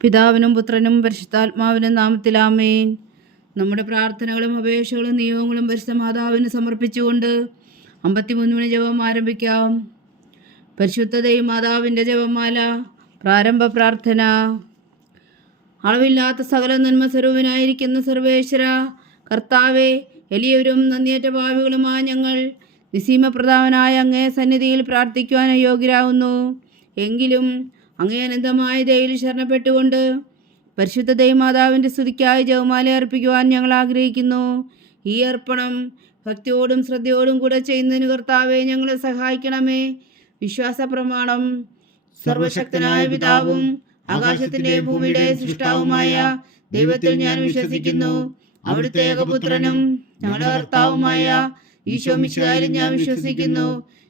പിതാവിനും പുത്രനും പരിശുദ്ധാത്മാവിനും നാമത്തിൽ ആമേൻ. നമ്മുടെ പ്രാർത്ഥനകളും അപേക്ഷകളും നിയമങ്ങളും പരിശുദ്ധ മാതാവിന് സമർപ്പിച്ചുകൊണ്ട് 53 മണി ജപം ആരംഭിക്കാം. പരിശുദ്ധ ദൈവമാതാവിൻ്റെ ജപമാല. പ്രാരംഭ പ്രാർത്ഥന. അളവില്ലാത്ത സകല നന്മ സ്വരൂപനായിരിക്കുന്ന സർവേശ്വര കർത്താവെ, എളിയവരും നന്ദിയേറ്റ ഭാവികളുമായ ഞങ്ങൾ നിസീമപ്രധാനായ അങ്ങേ സന്നിധിയിൽ പ്രാർത്ഥിക്കുവാൻ അയോഗ്യരാകുന്നു. എങ്കിലും അങ്ങേ അനന്തമായ ദയയിൽ ശരണപ്പെട്ടുകൊണ്ട് പരിശുദ്ധ ദൈവമാതാവിൻ്റെ സ്തുതിക്കായി ജപമാല അർപ്പിക്കുവാൻ ഞങ്ങൾ ആഗ്രഹിക്കുന്നു. ഈ അർപ്പണം ഭക്തിയോടും ശ്രദ്ധയോടും കൂടെ ചെയ്യുന്നതിന് കർത്താവെ ഞങ്ങളെ സഹായിക്കണമേ. വിശ്വാസ പ്രമാണം. സർവശക്തനായ പിതാവും ആകാശത്തിൻ്റെ ഭൂമിയുടെ സൃഷ്ടാവുമായ ദൈവത്തിൽ ഞാൻ വിശ്വസിക്കുന്നു. അവിടുത്തെ ഏകപുത്രനും ഞങ്ങളുടെ കർത്താവുമായ ഈശോ മിശിഹായിലും ഞാൻ വിശ്വസിക്കുന്നു.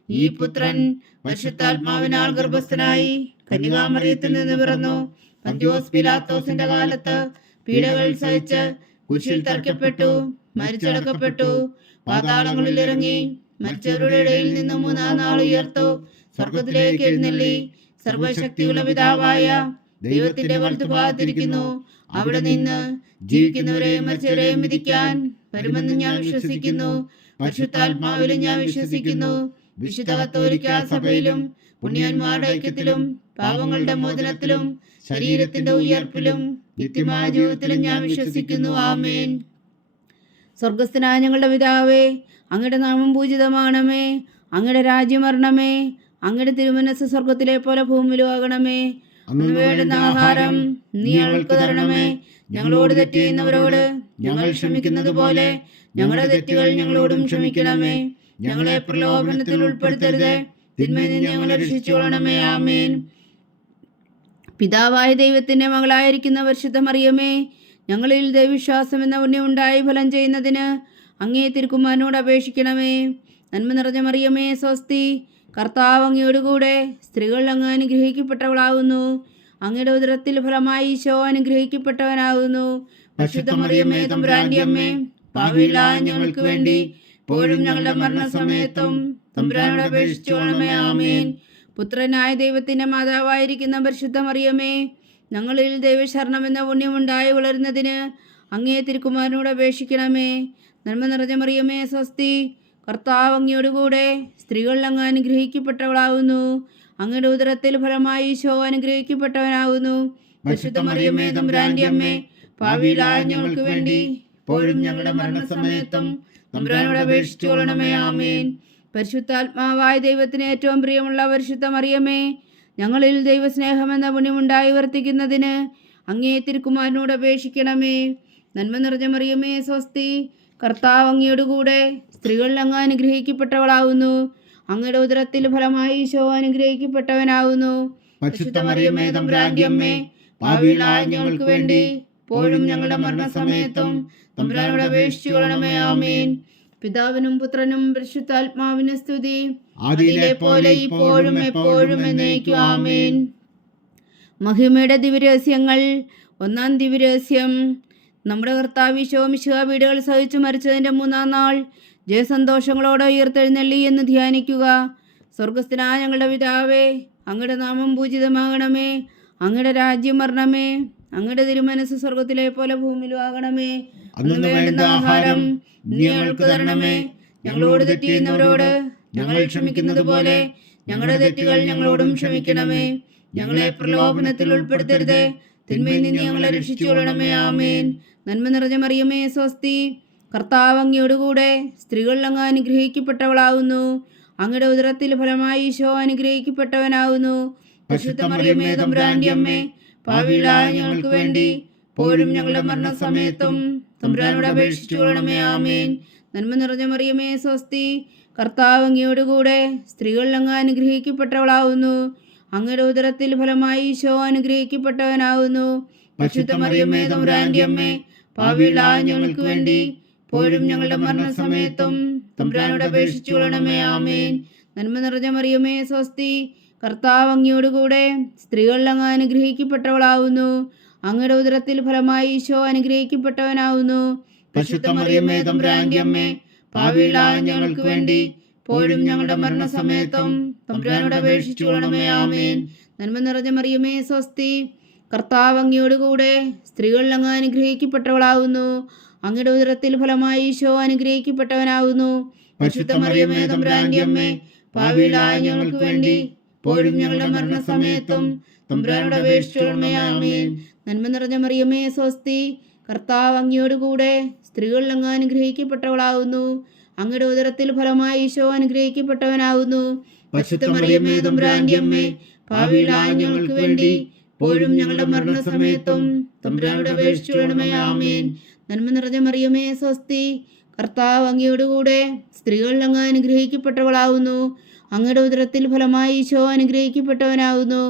ഈ പുത്രൻ പരിശുദ്ധാത്മാവിനാൽ ഗർഭസ്ഥനായി കന്യകാമറിയത്തിൽ നിന്ന് പിറന്നു. പന്തിയോസ് പിലാത്തോസിന്റെ കാലത്ത് പീഡകൾ സഹിച്ച് കുരിശിൽ തറയ്ക്കപ്പെട്ടു, മരിച്ചടക്കപ്പെട്ടു, പാതാളങ്ങളിൽ ഇറങ്ങി, മരിച്ചവരുടെ ഇടയിൽ നിന്ന് 3-ാം നാൾ ഉയർത്തു, സ്വർഗത്തിലേക്ക് എഴുന്നള്ളി, സർവശക്തിയുള്ള പിതാവായ ദൈവത്തിന്റെ വലത്തുഭാഗത്തിരിക്കുന്നു. അവിടെ നിന്ന് ജീവിക്കുന്നവരെയും മരിച്ചവരെയും വിധിക്കാൻ വരുമെന്ന് ഞാൻ വിശ്വസിക്കുന്നു. പരിശുദ്ധാത്മാവിലും ഞാൻ വിശ്വസിക്കുന്നു. വിശുദ്ധ കത്തോലിക്കാ സഭയിലും പുണ്യന്മാരുടെ ഐക്യത്തിലും പാപങ്ങളുടെ മോചനത്തിലും ശരീരത്തിന്റെ ഉയർപ്പിലും നിത്യമായ ജീവിതത്തിലും ഞാൻ വിശ്വസിക്കുന്നു. ആമേൻ. സ്വർഗസ്ഥനായ ഞങ്ങളുടെ പിതാവേ, അങ്ങയുടെ നാമം പൂജിതമാണമേ. അങ്ങയുടെ രാജ്യം വരണമേ. അങ്ങയുടെ തിരുമനസ്സ് സ്വർഗത്തിലെ പോലെ ഭൂമിയിലും ആകണമേ. അന്ന് വേണ്ടുന്ന ആഹാരം നീ ഞങ്ങൾക്ക് തരണമേ. ഞങ്ങളോട് തെറ്റ് ചെയ്യുന്നവരോട് ഞങ്ങൾ ക്ഷമിക്കുന്നത് പോലെ ഞങ്ങളുടെ തെറ്റുകൾ ഞങ്ങളോടും ക്ഷമിക്കണമേ. ഞങ്ങളെ പ്രലോഭനത്തിൽ ഉൾപ്പെടുത്തരുത്, തിന്മയിൽ നിന്ന് ഞങ്ങളെ രക്ഷിച്ചുകൊള്ളണമേ. ആമേൻ. പിതാവായ ദൈവത്തിന്റെ മകളായിരിക്കുന്ന പരിശുദ്ധ മറിയമേ, ഞങ്ങളിൽ ദൈവവിശ്വാസം എന്ന പുണ്യമുണ്ടായി ഫലം ചെയ്യുന്നതിന് അങ്ങേ തിരുക്കുമാരനോട് അപേക്ഷിക്കണമേ. നന്മ നിറഞ്ഞ മറിയമേ സ്വസ്തി, കർത്താവ് അങ്ങയോടുകൂടെ സ്ത്രീകൾ അങ്ങ് അനുഗ്രഹിക്കപ്പെട്ടവളാകുന്നു. അങ്ങയുടെ ഉദരത്തിൽ ഫലമായി ഈശോ അനുഗ്രഹിക്കപ്പെട്ടവനാകുന്നു. പരിശുദ്ധ മറിയമേ തമ്പുരാന്റെ അമ്മേ, പാപികളായ ഞങ്ങൾക്ക് വേണ്ടി ഇപ്പോഴും ഞങ്ങളുടെ മരണസമയത്തും തമ്പുരാനോട് അപേക്ഷിച്ചുകൊള്ളണമേ. ആമേൻ. പുത്രനായ ദൈവത്തിന്റെ മാതാവായിരിക്കുന്ന പരിശുദ്ധ മറിയമേ, ഞങ്ങളിൽ ദൈവശരണം എന്ന പുണ്യമുണ്ടായി വളരുന്നതിന് അങ്ങേ തിരുക്കുമാരനോട് അപേക്ഷിക്കണമേ. നന്മ നിറഞ്ഞ മറിയമേ സ്വസ്തി, കർത്താവ് അങ്ങയോടുകൂടെ സ്ത്രീകൾ അങ്ങ് അനുഗ്രഹിക്കപ്പെട്ടവളാകുന്നു. അങ്ങയുടെ ഉദരത്തിൽ ഫലമായി ഈശോ അനുഗ്രഹിക്കപ്പെട്ടവനാകുന്നു. പരിശുദ്ധ മറിയമേ തമ്പുരാന്റെ അമ്മേ, പാപികളായ ഞങ്ങൾക്ക് വേണ്ടി ഇപ്പോഴും ഞങ്ങളുടെ മരണസമയത്തും തമ്പുരാനോട് അപേക്ഷിച്ചുകൊള്ളണമേ. ആമേൻ. പരിശുദ്ധാത്മാവായ ദൈവത്തിന് ഏറ്റവും പ്രിയമുള്ള പരിശുദ്ധ മറിയമേ, ഞങ്ങളിൽ ദൈവസ്നേഹമെന്ന പുണ്യമുണ്ടായി വർത്തിക്കുന്നതിന് അങ്ങേ തിരുക്കുമാരനോട് അപേക്ഷിക്കണമേ. നന്മ നിറഞ്ഞ മറിയമേ സ്വസ്തി, കർത്താവ് അങ്ങയോടുകൂടെ സ്ത്രീകൾ അങ്ങ് അനുഗ്രഹിക്കപ്പെട്ടവളാകുന്നു. അങ്ങയുടെ ഉദരത്തിൽ ഫലമായി ഈശോ അനുഗ്രഹിക്കപ്പെട്ടവനാകുന്നു. പരിശുദ്ധ മറിയമേ തമ്പുരാന്റെ അമ്മേ, പാപികളായ ഞങ്ങൾക്ക് വേണ്ടി ഇപ്പോഴും ഞങ്ങളുടെ മരണസമയത്തും തമ്പുരാനോട് അപേക്ഷിച്ചുകൊള്ളണമേ. ആമേൻ. പിതാവിനും പുത്രനും പരിശുദ്ധാത്മാവിനും സ്തുതി, ആദിയിലെ പോലെ ഇപ്പോഴും എപ്പോഴും എന്നേക്കും. ആമേൻ. മഹിമയുടെ ദിവ്യരഹസ്യങ്ങൾ. 1-ാം ദിവ്യരഹസ്യം. നമ്മുടെ കർത്താവ് ഈശോ മിശിഹാ പീഡകൾ സഹിച്ചു മരിച്ചതിൻ്റെ 3-ാം നാൾ ജയസന്തോഷങ്ങളോടെ ഉയർത്തെഴുന്നള്ളി എന്ന് ധ്യാനിക്കുക. സ്വർഗസ്ഥനായ ഞങ്ങളുടെ പിതാവേ, അങ്ങയുടെ നാമം പൂജിതമാകണമേ. അങ്ങയുടെ രാജ്യം വരണമേ. അങ്ങയുടെ തിരുമനസ്സ് സ്വർഗത്തിലെ പോലെ ഭൂമിയിലും ആകണമേ. അന്ന് വേണ്ടുന്ന ആഹാരം നീ ഞങ്ങൾക്ക് തരണമേ. ഞങ്ങളോട് തെറ്റ് ചെയ്യുന്നവരോട് ഞങ്ങൾ ക്ഷമിക്കുന്നത് പോലെ ഞങ്ങളുടെ തെറ്റുകൾ ഞങ്ങളോടും ക്ഷമിക്കണമേ. ഞങ്ങളെ പ്രലോഭനത്തിൽ ഉൾപ്പെടുത്തരുത്, തിന്മയിൽ നിന്ന് ഞങ്ങളെ രക്ഷിച്ചുകൊള്ളണമേ. ആമേൻ. നന്മ നിറഞ്ഞ മറിയമേ സ്വസ്തി, കർത്താവ് അങ്ങയോടുകൂടെ സ്ത്രീകൾ അങ്ങ് അനുഗ്രഹിക്കപ്പെട്ടവളാകുന്നു. അങ്ങയുടെ ഉദരത്തിൽ ഫലമായി ഈശോ അനുഗ്രഹിക്കപ്പെട്ടവനാകുന്നു. പരിശുദ്ധ മറിയമേ തമ്പുരാന്റെ അമ്മേ, പാപികളായ ഞങ്ങൾക്ക് വേണ്ടി ഇപ്പോഴും ഞങ്ങളുടെ മരണസമയത്തും തമ്പുരാനോട് അപേക്ഷിച്ചുകൊള്ളണമേ. ആമേൻ. നന്മ നിറഞ്ഞ മറിയമേ സ്വസ്തി, കർത്താവ് അങ്ങയോടുകൂടെ സ്ത്രീകൾ അങ്ങ് അനുഗ്രഹിക്കപ്പെട്ടവളാകുന്നു. അങ്ങയുടെ ഉദരത്തിൽ ഫലമായി ഈശോ അനുഗ്രഹിക്കപ്പെട്ടവനാകുന്നു. പരിശുദ്ധ മറിയമേ തമ്പുരാന്റെ അമ്മേ, പാപികളായ ഞങ്ങൾക്ക് വേണ്ടി ഇപ്പോഴും ഞങ്ങളുടെ മരണസമയത്തും തമ്പുരാനോട് അപേക്ഷിച്ചുകൊള്ളണമേ. ആമേൻ. നന്മ നിറഞ്ഞ മറിയമേ സ്വസ്തി, കർത്താവ് അങ്ങയോടുകൂടെ സ്ത്രീകൾ അങ്ങ് അനുഗ്രഹിക്കപ്പെട്ടവളാകുന്നു. അങ്ങയുടെ ഉദരത്തിൽ ഫലമായി ഈശോ അനുഗ്രഹിക്കപ്പെട്ടവനാകുന്നു. പരിശുദ്ധ മറിയമേ തമ്പുരാന്റെ അമ്മേ, പാപികളായ ഞങ്ങൾക്ക് വേണ്ടി ഇപ്പോഴും ഞങ്ങളുടെ മരണസമയത്തും തമ്പുരാനോട് അപേക്ഷിച്ചുകൊള്ളണമേ. ആമേൻ. നന്മ നിറഞ്ഞ മറിയമേ സ്വസ്തി, കർത്താവ് അങ്ങയോടുകൂടെ സ്ത്രീകളിൽ അങ്ങ് അനുഗ്രഹിക്കപ്പെട്ടവളാവുന്നു. അങ്ങയുടെ ഉദരത്തിൽ ഫലമായി ഈശോ അനുഗ്രഹിക്കപ്പെട്ടവനാവുന്നു. പരിശുദ്ധ മറിയമേ തമ്പുരാന്റെ അമ്മേ, പാപികളായ ഞങ്ങൾക്ക് വേണ്ടി ഇപ്പോഴും ഞങ്ങളുടെ മരണസമയത്തും തമ്പുരാനോട് അപേക്ഷിച്ചുകൊള്ളണമേ. ആമേൻ. നന്മ നിറഞ്ഞ മറിയമേ സ്വസ്തി, കർത്താവ് അങ്ങയോടുകൂടെ സ്ത്രീകളിൽ അങ്ങ് അനുഗ്രഹിക്കപ്പെട്ടവളാവുന്നു. അങ്ങയുടെ ഉദരത്തിൽ ഫലമായി ഈശോ അനുഗ്രഹിക്കപ്പെട്ടവനാവുന്നു. പരിശുദ്ധ മറിയമേ തമ്പുരാന്റെ അമ്മേ, പാപികളായ ഞങ്ങൾക്ക് വേണ്ടി ഇപ്പോഴും ഞങ്ങളുടെ മരണസമയത്തും തമ്പുരാനോട് അപേക്ഷിച്ചുകൊള്ളണമേ. ആമേൻ. നന്മ നിറഞ്ഞ മറിയമേ സ്വസ്തി, കർത്താവ് അങ്ങയോടുകൂടെ സ്ത്രീകളിൽ അങ്ങ് അനുഗ്രഹിക്കപ്പെട്ടവളാവുന്നു. അങ്ങയുടെ ഉദരത്തിൽ ഫലമായി ഈശോ അനുഗ്രഹിക്കപ്പെട്ടവനാവുന്നു.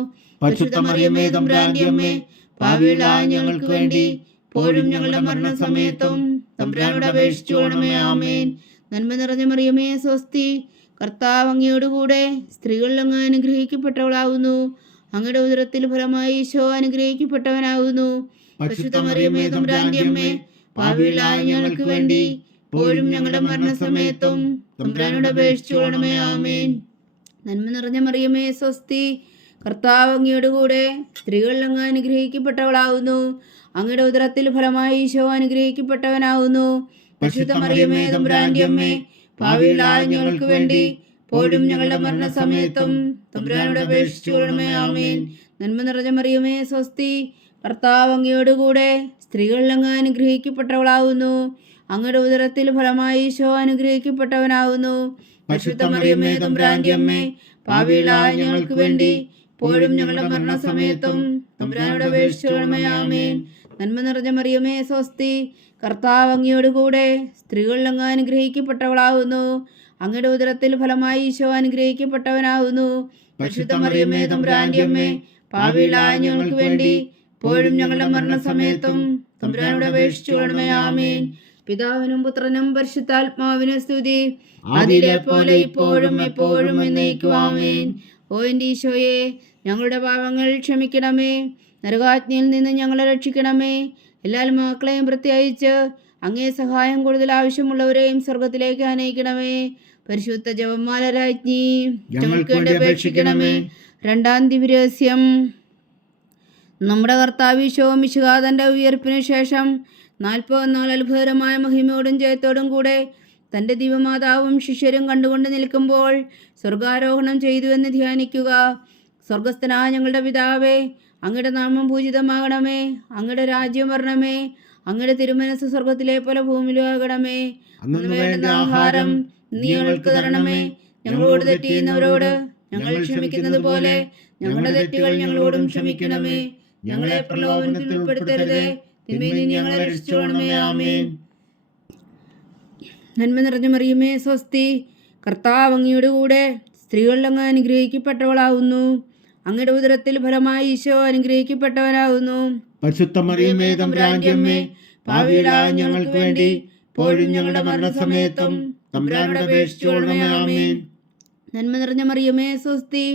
പരിശുദ്ധ മറിയമേ തമ്പുരാന്റെ അമ്മേ, പാപികളായ ഞങ്ങൾക്ക് വേണ്ടി ഇപ്പോഴും ഞങ്ങളുടെ മരണസമയത്തും തമ്പുരാനോട് അപേക്ഷിച്ചുകൊള്ളണമേ. ആമേൻ. നന്മ നിറഞ്ഞ മറിയമേ സ്വസ്തി, കർത്താവ് അങ്ങയോടുകൂടെ സ്ത്രീകളിൽ അങ്ങ് അനുഗ്രഹിക്കപ്പെട്ടവളാവുന്നു. അങ്ങയുടെ ഉദരത്തിൽ ഫലമായി ഈശോ അനുഗ്രഹിക്കപ്പെട്ടവനാവുന്നു. പരിശുദ്ധ മറിയമേ തമ്പുരാന്റെ അമ്മേ, പാപികളായ ഞങ്ങൾക്ക് വേണ്ടി ഇപ്പോഴും ഞങ്ങളുടെ മരണസമയത്തും തമ്പുരാനോട് അപേക്ഷിച്ചുകൊള്ളണമേ. ആമേൻ. നന്മ നിറഞ്ഞ മറിയമേ സ്വസ്തി, കർത്താവ് അങ്ങയോടുകൂടെ സ്ത്രീകളിൽ അങ്ങ് അനുഗ്രഹിക്കപ്പെട്ടവളാവുന്നു. അങ്ങയുടെ ഉദരത്തിൽ ഫലമായി ഈശോ അനുഗ്രഹിക്കപ്പെട്ടവനാവുന്നു. പരിശുദ്ധ മറിയമേ തമ്പുരാന്റെ അമ്മേ, പാപികളായ ഞങ്ങൾക്ക് വേണ്ടി ഇപ്പോഴും ഞങ്ങളുടെ മരണസമയത്തും തമ്പുരാനോട് അപേക്ഷിച്ചുകൊള്ളണമേ. ആമേൻ. നന്മ നിറഞ്ഞ മറിയമേ സ്വസ്തി, കർത്താവ് അങ്ങയോടുകൂടെ സ്ത്രീകളിൽ അങ്ങ് അനുഗ്രഹിക്കപ്പെട്ടവളാവുന്നു. അങ്ങയുടെ ഉദരത്തിൽ ഫലമായി ഈശോ അനുഗ്രഹിക്കപ്പെട്ടവനാവുന്നു. പരിശുദ്ധ മറിയമേ തമ്പുരാന്റെ അമ്മേ, പാപികളായ ഞങ്ങൾക്ക് വേണ്ടി ഇപ്പോഴും ഞങ്ങളുടെ മരണസമയത്തും തമ്പുരാനോട് അപേക്ഷിച്ചുകൊള്ളണമേ. ആമേൻ. നന്മ നിറഞ്ഞ മറിയമേ സ്വസ്തി, കർത്താവ് അങ്ങയോടുകൂടെ സ്ത്രീകളിൽ അങ്ങ് അനുഗ്രഹിക്കപ്പെട്ടവളാവുന്നു. അങ്ങയുടെ ഉദരത്തിൽ ഫലമായി ഈശോ അനുഗ്രഹിക്കപ്പെട്ടവനാവുന്നു. പരിശുദ്ധ മറിയമേ തമ്പുരാന്റെ അമ്മേ, പാപികളായ ഞങ്ങൾക്ക് വേണ്ടി ഇപ്പോഴും ഞങ്ങളുടെ മരണസമയത്തും തമ്പുരാനോട് അപേക്ഷിച്ചുകൊള്ളണമേ. ആമേൻ. പിതാവിനും പുത്രനും പരിശുദ്ധാത്മാവിനും സ്തുതി, അതിലെ പോലെ ഇപ്പോഴും എപ്പോഴും എന്നേക്കും. ആമേൻ. ഓ എൻ്റെ ഈശോയെ, ഞങ്ങളുടെ പാപങ്ങൾ ക്ഷമിക്കണമേ. നരകാജ്ഞയിൽ നിന്ന് ഞങ്ങളെ രക്ഷിക്കണമേ. എല്ലാ മക്കളെയും പ്രത്യേകിച്ച് അങ്ങേ സഹായം കൂടുതൽ ആവശ്യമുള്ളവരെയും സ്വർഗത്തിലേക്ക് അനയിക്കണമേ. പരിശുദ്ധ ജപമാല രാജ്ഞി, ഞങ്ങൾക്ക് വേണ്ടി അപേക്ഷിക്കണമേ. രണ്ടാം ദിവ്യരഹസ്യം. നമ്മുടെ കർത്താവ് ഈശോ മിശിഹാ തൻ്റെ ഉയർപ്പിനു ശേഷം 40 നാൾ അത്ഭുതകരമായ മഹിമയോടും ജയത്തോടും കൂടെ തൻ്റെ ദിവ്യമാതാവും ശിഷ്യരും കണ്ടുകൊണ്ട് നിൽക്കുമ്പോൾ സ്വർഗാരോഹണം ചെയ്തുവെന്ന് ധ്യാനിക്കുക. സ്വർഗസ്ഥനായ ഞങ്ങളുടെ പിതാവേ, അങ്ങയുടെ നാമം പൂജിതമാകണമേ. അങ്ങയുടെ രാജ്യം വരണമേ. അങ്ങയുടെ തിരുമനസ് സ്വർഗത്തിലെ പോലെ ഭൂമിയിലാകണമേ. അന്ന് വേണ്ടുന്ന ആഹാരം നീ ഞങ്ങൾക്ക് തരണമേ. ഞങ്ങളോട് തെറ്റ് ചെയ്യുന്നവരോട് ഞങ്ങൾ ക്ഷമിക്കുന്നത് പോലെ ഞങ്ങളുടെ തെറ്റുകൾ ഞങ്ങളോടും ക്ഷമിക്കണമേ. ഞങ്ങളെ പ്രലോഭനത്തിൽ ഉൾപ്പെടുത്തരുതേ, തിന്മയിൽ നിന്ന് ഞങ്ങളെ രക്ഷിച്ചുകൊള്ളണമേ. ആമേൻ. നന്മ നിറഞ്ഞ മറിയമേ സ്വസ്തി, കർത്താവ് അങ്ങയോടുകൂടെ സ്ത്രീകളിൽ അങ്ങ് അനുഗ്രഹിക്കപ്പെട്ടവളാവുന്നു. അങ്ങയുടെ ഉദരത്തിൽ ഫലമായി ഈശോ അനുഗ്രഹിക്കപ്പെട്ടവനാവുന്നു. പരിശുദ്ധ മറിയമേ തമ്പുരാന്റെ അമ്മേ, പാപികളായ ഞങ്ങൾക്ക് വേണ്ടി ഇപ്പോഴും ഞങ്ങളുടെ മരണസമയത്തും തമ്പുരാനോട് അപേക്ഷിച്ചുകൊള്ളണമേ. ആമേൻ. നന്മ നിറഞ്ഞ മറിയമേ സ്വസ്തി,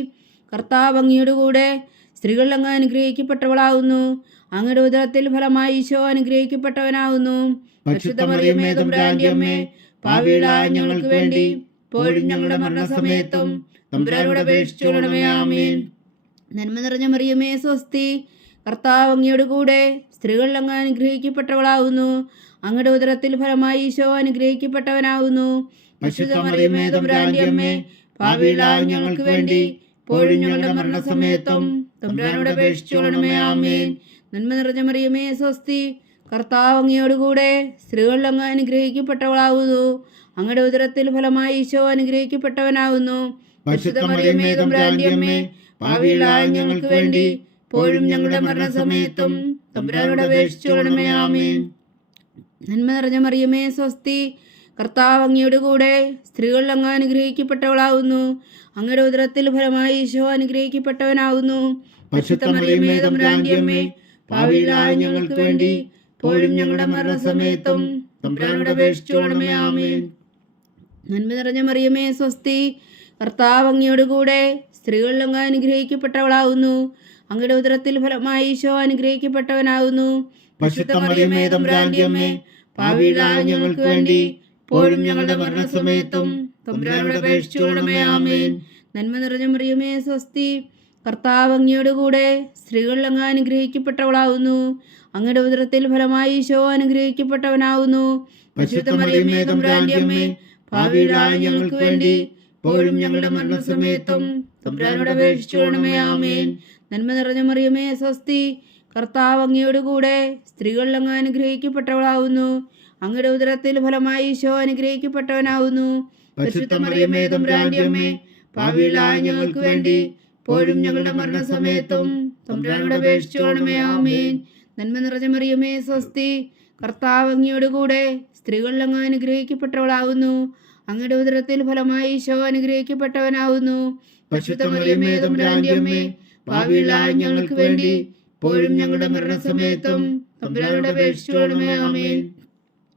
കർത്താവ് അങ്ങയോടുകൂടെ സ്ത്രീകളിൽ അങ്ങ് അനുഗ്രഹിക്കപ്പെട്ടവളാവുന്നു. അങ്ങയുടെ ഉദരത്തിൽ ഫലമായി ഈശോ അനുഗ്രഹിക്കപ്പെട്ടവനാവുന്നു. പരിശുദ്ധ മറിയമേ തമ്പുരാന്റെ അമ്മേ, പാപികളായ ഞങ്ങൾക്ക് വേണ്ടി ഇപ്പോഴും ഞങ്ങളുടെ മരണസമയത്തും തമ്പുരാനോട് അപേക്ഷിച്ചുകൊള്ളണമേ. ആമേൻ. നന്മ നിറഞ്ഞ മറിയമേ സ്വസ്തി, കർത്താവ് അങ്ങയോടുകൂടെ സ്ത്രീകളിൽ അങ്ങ് അനുഗ്രഹിക്കപ്പെട്ടവളാവുന്നു. അങ്ങയുടെ ഉദരത്തിൽ ഫലമായി ഈശോ അനുഗ്രഹിക്കപ്പെട്ടവനാവുന്നു. പരിശുദ്ധ മറിയമേ തമ്പുരാന്റെ അമ്മേ, പാപികളായ ഞങ്ങൾക്ക് വേണ്ടി ഇപ്പോഴും ഞങ്ങളുടെ മരണസമയത്തും തമ്പുരാനോട് അപേക്ഷിച്ചുകൊള്ളണമേ. ആമേൻ. നന്മ നിറഞ്ഞ മറിയമേ സ്വസ്തി, കർത്താവ് അങ്ങയോടുകൂടെ സ്ത്രീകളിൽ അങ്ങ് അനുഗ്രഹിക്കപ്പെട്ടവളാവുന്നു. അങ്ങയുടെ ഉദരത്തിൽ ഫലമായി ഈശോ അനുഗ്രഹിക്കപ്പെട്ടവനാവുന്നു. പരിശുദ്ധ മറിയമേ തമ്പുരാന്റെ അമ്മേ, പാപികളായ ഞങ്ങൾക്ക് വേണ്ടി ഇപ്പോഴും ഞങ്ങളുടെ മരണസമയത്തും തമ്പുരാനോട് അപേക്ഷിച്ചുകൊള്ളണമേ. ആമേൻ. നന്മ നിറഞ്ഞ മറിയമേ സ്വസ്തി, കർത്താവ് അങ്ങയോടുകൂടെ സ്ത്രീകളിൽ അങ്ങ് അനുഗ്രഹിക്കപ്പെട്ടവളാവുന്നു. അങ്ങയുടെ ഉദരത്തിൽ ഫലമായി ഈശോ അനുഗ്രഹിക്കപ്പെട്ടവനാവുന്നു. പരിശുദ്ധ മറിയമേ തമ്പുരാന്റെ അമ്മേ, പാപികളായ ഞങ്ങൾക്ക് വേണ്ടി ഇപ്പോഴും ഞങ്ങളുടെ മരണസമയത്തും തമ്പുരാനോട് അപേക്ഷിച്ചുകൊള്ളണമേ. ആമേൻ. നന്മ നിറഞ്ഞ മറിയമേ സ്വസ്തി, കർത്താവ് അങ്ങയോടുകൂടെ സ്ത്രീകളിൽ അങ്ങ് അനുഗ്രഹിക്കപ്പെട്ടവളാവുന്നു. അങ്ങയുടെ ഉദരത്തിൽ ഫലമായി ഈശോ അനുഗ്രഹിക്കപ്പെട്ടവനാവുന്നു. പരിശുദ്ധ മറിയമേ തമ്പുരാന്റെ അമ്മേ, പാപികളായ ഞങ്ങൾക്ക് വേണ്ടി ഇപ്പോഴും ഞങ്ങളുടെ മരണസമയത്തും തമ്പുരാനോട് അപേക്ഷിച്ചുകൊള്ളണമേ. ആമേൻ. നന്മ നിറഞ്ഞ മറിയമേ സ്വസ്തി, കർത്താവ് അങ്ങയോട് കൂടെ സ്ത്രീകൾ അങ്ങ് അനുഗ്രഹിക്കപ്പെട്ടവളാവുന്നു. അങ്ങയുടെ ഉദരത്തിൽ ഫലമായി ഈശോ അനുഗ്രഹിക്കപ്പെട്ടവനാവുന്നു. പരിശുദ്ധ മറിയമേ തമ്പുരാന്റെ അമ്മേ, പാപികളായ ഞങ്ങൾക്ക് വേണ്ടി ഇപ്പോഴും ഞങ്ങളുടെ മരണസമയത്തും തമ്പുരാനോട് അപേക്ഷിച്ചുകൊള്ളണമേ. ആമേൻ. നന്മ നിറഞ്ഞ മറിയമേ സ്വസ്തി, കർത്താവ് അങ്ങയോട് കൂടെ സ്ത്രീകൾ അങ്ങ് അനുഗ്രഹിക്കപ്പെട്ടവളാവുന്നു. അങ്ങയുടെ ഉദരത്തിൽ ഫലമായി ഈശോ അനുഗ്രഹിക്കപ്പെട്ടവനാവുന്നു. പരിശുദ്ധ മറിയമേ തമ്പുരാന്റെ അമ്മേ, പാപികളായ ഞങ്ങൾക്ക് വേണ്ടി ഇപ്പോഴും ഞങ്ങളുടെ മരണസമയത്തും തമ്പുരാനോട് അപേക്ഷിച്ചുകൊള്ളണമേ. ആമേൻ. നന്മ നിറഞ്ഞ മറിയമേ സ്വസ്തി, കർത്താവ് അങ്ങയോട് കൂടെ സ്ത്രീകൾ അങ്ങ് അനുഗ്രഹിക്കപ്പെട്ടവളാവുന്നു. അങ്ങയുടെ ഉദരത്തിൽ ഫലമായി ഈശോ അനുഗ്രഹിക്കപ്പെട്ടവനാവുന്നു. പരിശുദ്ധ മറിയമേ തമ്പുരാന്റെ അമ്മേ, പാപികളായ ഞങ്ങൾക്ക് വേണ്ടി ഇപ്പോഴും ഞങ്ങളുടെ മരണസമയത്തും തമ്പുരാനോട് അപേക്ഷിച്ചുകൊള്ളണമേ. ആമേൻ.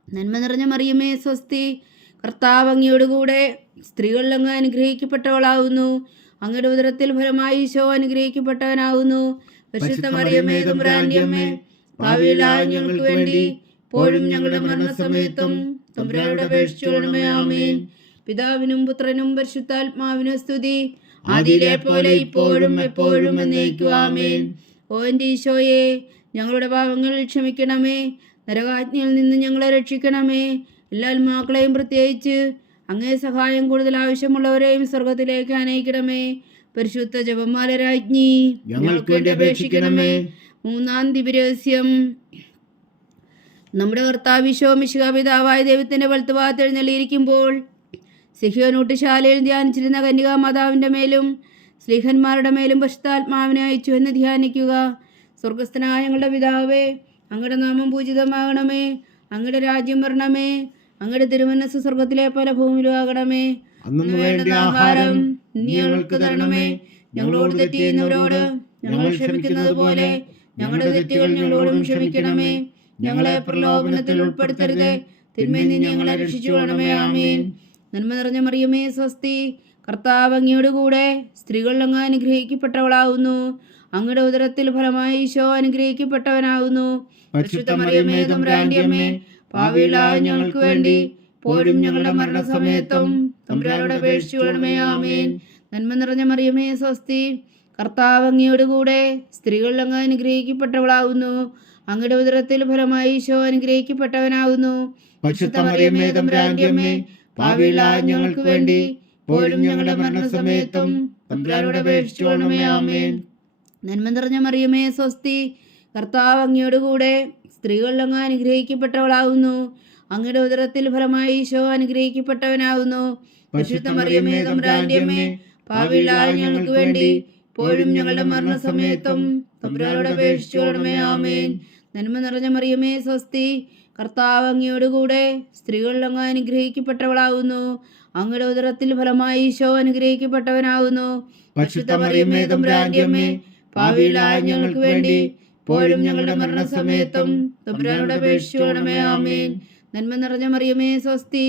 നന്മ നിറഞ്ഞ മറിയമേ സ്വസ്തി, കർത്താവ് അങ്ങയോട് കൂടെ സ്ത്രീകൾ അങ്ങ് അനുഗ്രഹിക്കപ്പെട്ടവളാവുന്നു. അങ്ങയുടെ ഉദരത്തിൽ ഫലമായി ഈശോ അനുഗ്രഹിക്കപ്പെട്ടവനാവുന്നു. പരിശുദ്ധ മറിയമേ തമ്പുരാന്റെ അമ്മേ, പാപികളായ ഞങ്ങൾക്ക് വേണ്ടി ഇപ്പോഴും ഞങ്ങളുടെ മരണസമയത്തും തമ്പുരാനോട് അപേക്ഷിച്ചുകൊള്ളണമേ. ആമേൻ. പിതാവിനും പുത്രനും പരിശുദ്ധാത്മാവിനും സ്തുതി, ആദിയിലെ പോലെ ഇപ്പോഴും എപ്പോഴും എന്നേക്കും. ആമേൻ. ഓ എൻ്റെ ഈശോയെ, ഞങ്ങളുടെ പാപങ്ങൾ ക്ഷമിക്കണമേ. നരകാജ്ഞയിൽ നിന്ന് ഞങ്ങളെ രക്ഷിക്കണമേ. എല്ലാ ആത്മാക്കളെയും പ്രത്യേകിച്ച് അങ്ങേ സഹായം കൂടുതൽ ആവശ്യമുള്ളവരെയും സ്വർഗത്തിലേക്ക് അനയിക്കണമേ. പരിശുദ്ധ ജപമാല രാജ്ഞി, ഞങ്ങൾക്ക് വേണ്ടി അപേക്ഷിക്കണമേ. മൂന്നാം ദിവ്യരഹസ്യം. നമ്മുടെ കർത്താവ് ഈശോ മിശിഹാ പിതാവായ ദൈവത്തിന്റെ വലത്തുഭാഗത്ത് എഴുന്നള്ളിയിരിക്കുമ്പോൾ സിഹ്യോനൂട്ടുശാലയിൽ ധ്യാനിച്ചിരുന്ന കന്യകാ മാതാവിന്റെ മേലും സ്ലീഹന്മാരുടെ മേലും പരിശുദ്ധാത്മാവിനെ അയച്ചു എന്ന് ധ്യാനിക്കുക. സ്വർഗസ്ഥനായ ഞങ്ങളുടെ പിതാവേ, അങ്ങയുടെ നാമം പൂജിതമാകണമേ. അങ്ങയുടെ രാജ്യം വരണമേ. അങ്ങയുടെ തിരുമനസ്സ് സ്വർഗത്തിലെ പോലെ ഭൂമിയിലും ആകണമേ. അന്നു വേണ്ട ആഹാരം നീ ഞങ്ങൾക്ക് തരണമേ. ഞങ്ങളോട് തെറ്റ് ചെയ്യുന്നവരോട് ഞങ്ങൾ ക്ഷമിക്കുന്നത് പോലെ ഞങ്ങളുടെ തെറ്റുകൾ ഞങ്ങളോടും ക്ഷമിക്കണമേ. ഞങ്ങളെ പ്രലോഭനത്തിൽ ഉൾപ്പെടുത്തരുതേ, തിന്മയിൽ നിന്ന് ഞങ്ങളെ രക്ഷിച്ചുകൊള്ളണമേ. ആമേൻ. നന്മ നിറഞ്ഞ മറിയമേ സ്വസ്തി, കർത്താവ് അങ്ങയോട് കൂടെ സ്ത്രീകൾ അങ്ങ് അനുഗ്രഹിക്കപ്പെട്ടവളാവുന്നു. അങ്ങയുടെ ഉദരത്തിൽ ഫലമായി ഈശോ അനുഗ്രഹിക്കപ്പെട്ടവനാകുന്നു. പരിശുദ്ധ മറിയമേ തമ്പുരാന്റെ അമ്മേ, പാപികളായ ഞങ്ങൾക്ക് വേണ്ടി ഇപ്പോഴും ഞങ്ങളുടെ മരണസമയത്തും തമ്പുരാനോട് അപേക്ഷിച്ചുകൊള്ളണമേ. ആമേൻ. നന്മ നിറഞ്ഞ മറിയമേ സ്വസ്തി, കർത്താവ് അങ്ങയോട് കൂടെ സ്ത്രീകൾ അങ്ങ് അനുഗ്രഹിക്കപ്പെട്ടവളാവുന്നു. അങ്ങയുടെ ഉദരത്തിൽ ഫലമായി ഈശോ അനുഗ്രഹിക്കപ്പെട്ടവനാകുന്നു. പരിശുദ്ധ മറിയമേ തമ്പുരാന്റെ അമ്മേ, പാപികളായ ഞങ്ങൾക്ക് വേണ്ടി ഇപ്പോഴും ഞങ്ങളുടെ മരണസമയത്തും തമ്പുരാനോട് അപേക്ഷിച്ചുകൊള്ളണമേ. ആമേൻ. നന്മ നിറഞ്ഞ മറിയമേ സ്വസ്തി, കർത്താവ് അങ്ങയോട് കൂടെ സ്ത്രീകൾ അങ്ങ് അനുഗ്രഹിക്കപ്പെട്ടവളാവുന്നു. അങ്ങയുടെ ഉദരത്തിൽ ഫലമായി ഈശോ അനുഗ്രഹിക്കപ്പെട്ടവനാകുന്നു. പരിശുദ്ധ മറിയമേ തമ്പുരാന്റെ അമ്മേ, പാപികളായ ഞങ്ങൾക്ക് വേണ്ടി ഇപ്പോഴും ഞങ്ങളുടെ മരണസമയത്തും തമ്പുരാനോട് അപേക്ഷിച്ചുകൊള്ളണമേ. ആമേൻ. നന്മ നിറഞ്ഞ മറിയമേ സ്വസ്തി, കർത്താവ് അങ്ങയോട് കൂടെ സ്ത്രീകൾ അങ്ങ് അനുഗ്രഹിക്കപ്പെട്ടവളാവുന്നു. അങ്ങയുടെ ഉദരത്തിൽ ഫലമായി ഈശോ അനുഗ്രഹിക്കപ്പെട്ടവനാകുന്നു. പരിശുദ്ധ മറിയമേ തമ്പുരാന്റെ അമ്മേ, പാപികളായ ഞങ്ങൾക്ക് വേണ്ടി ഇപ്പോഴും ഞങ്ങളുടെ മരണസമയത്തും തമ്പുരാനോട് അപേക്ഷിച്ചുകൊള്ളണമേ. ആമേൻ. നന്മ നിറഞ്ഞ മറിയമേ സ്വസ്തി,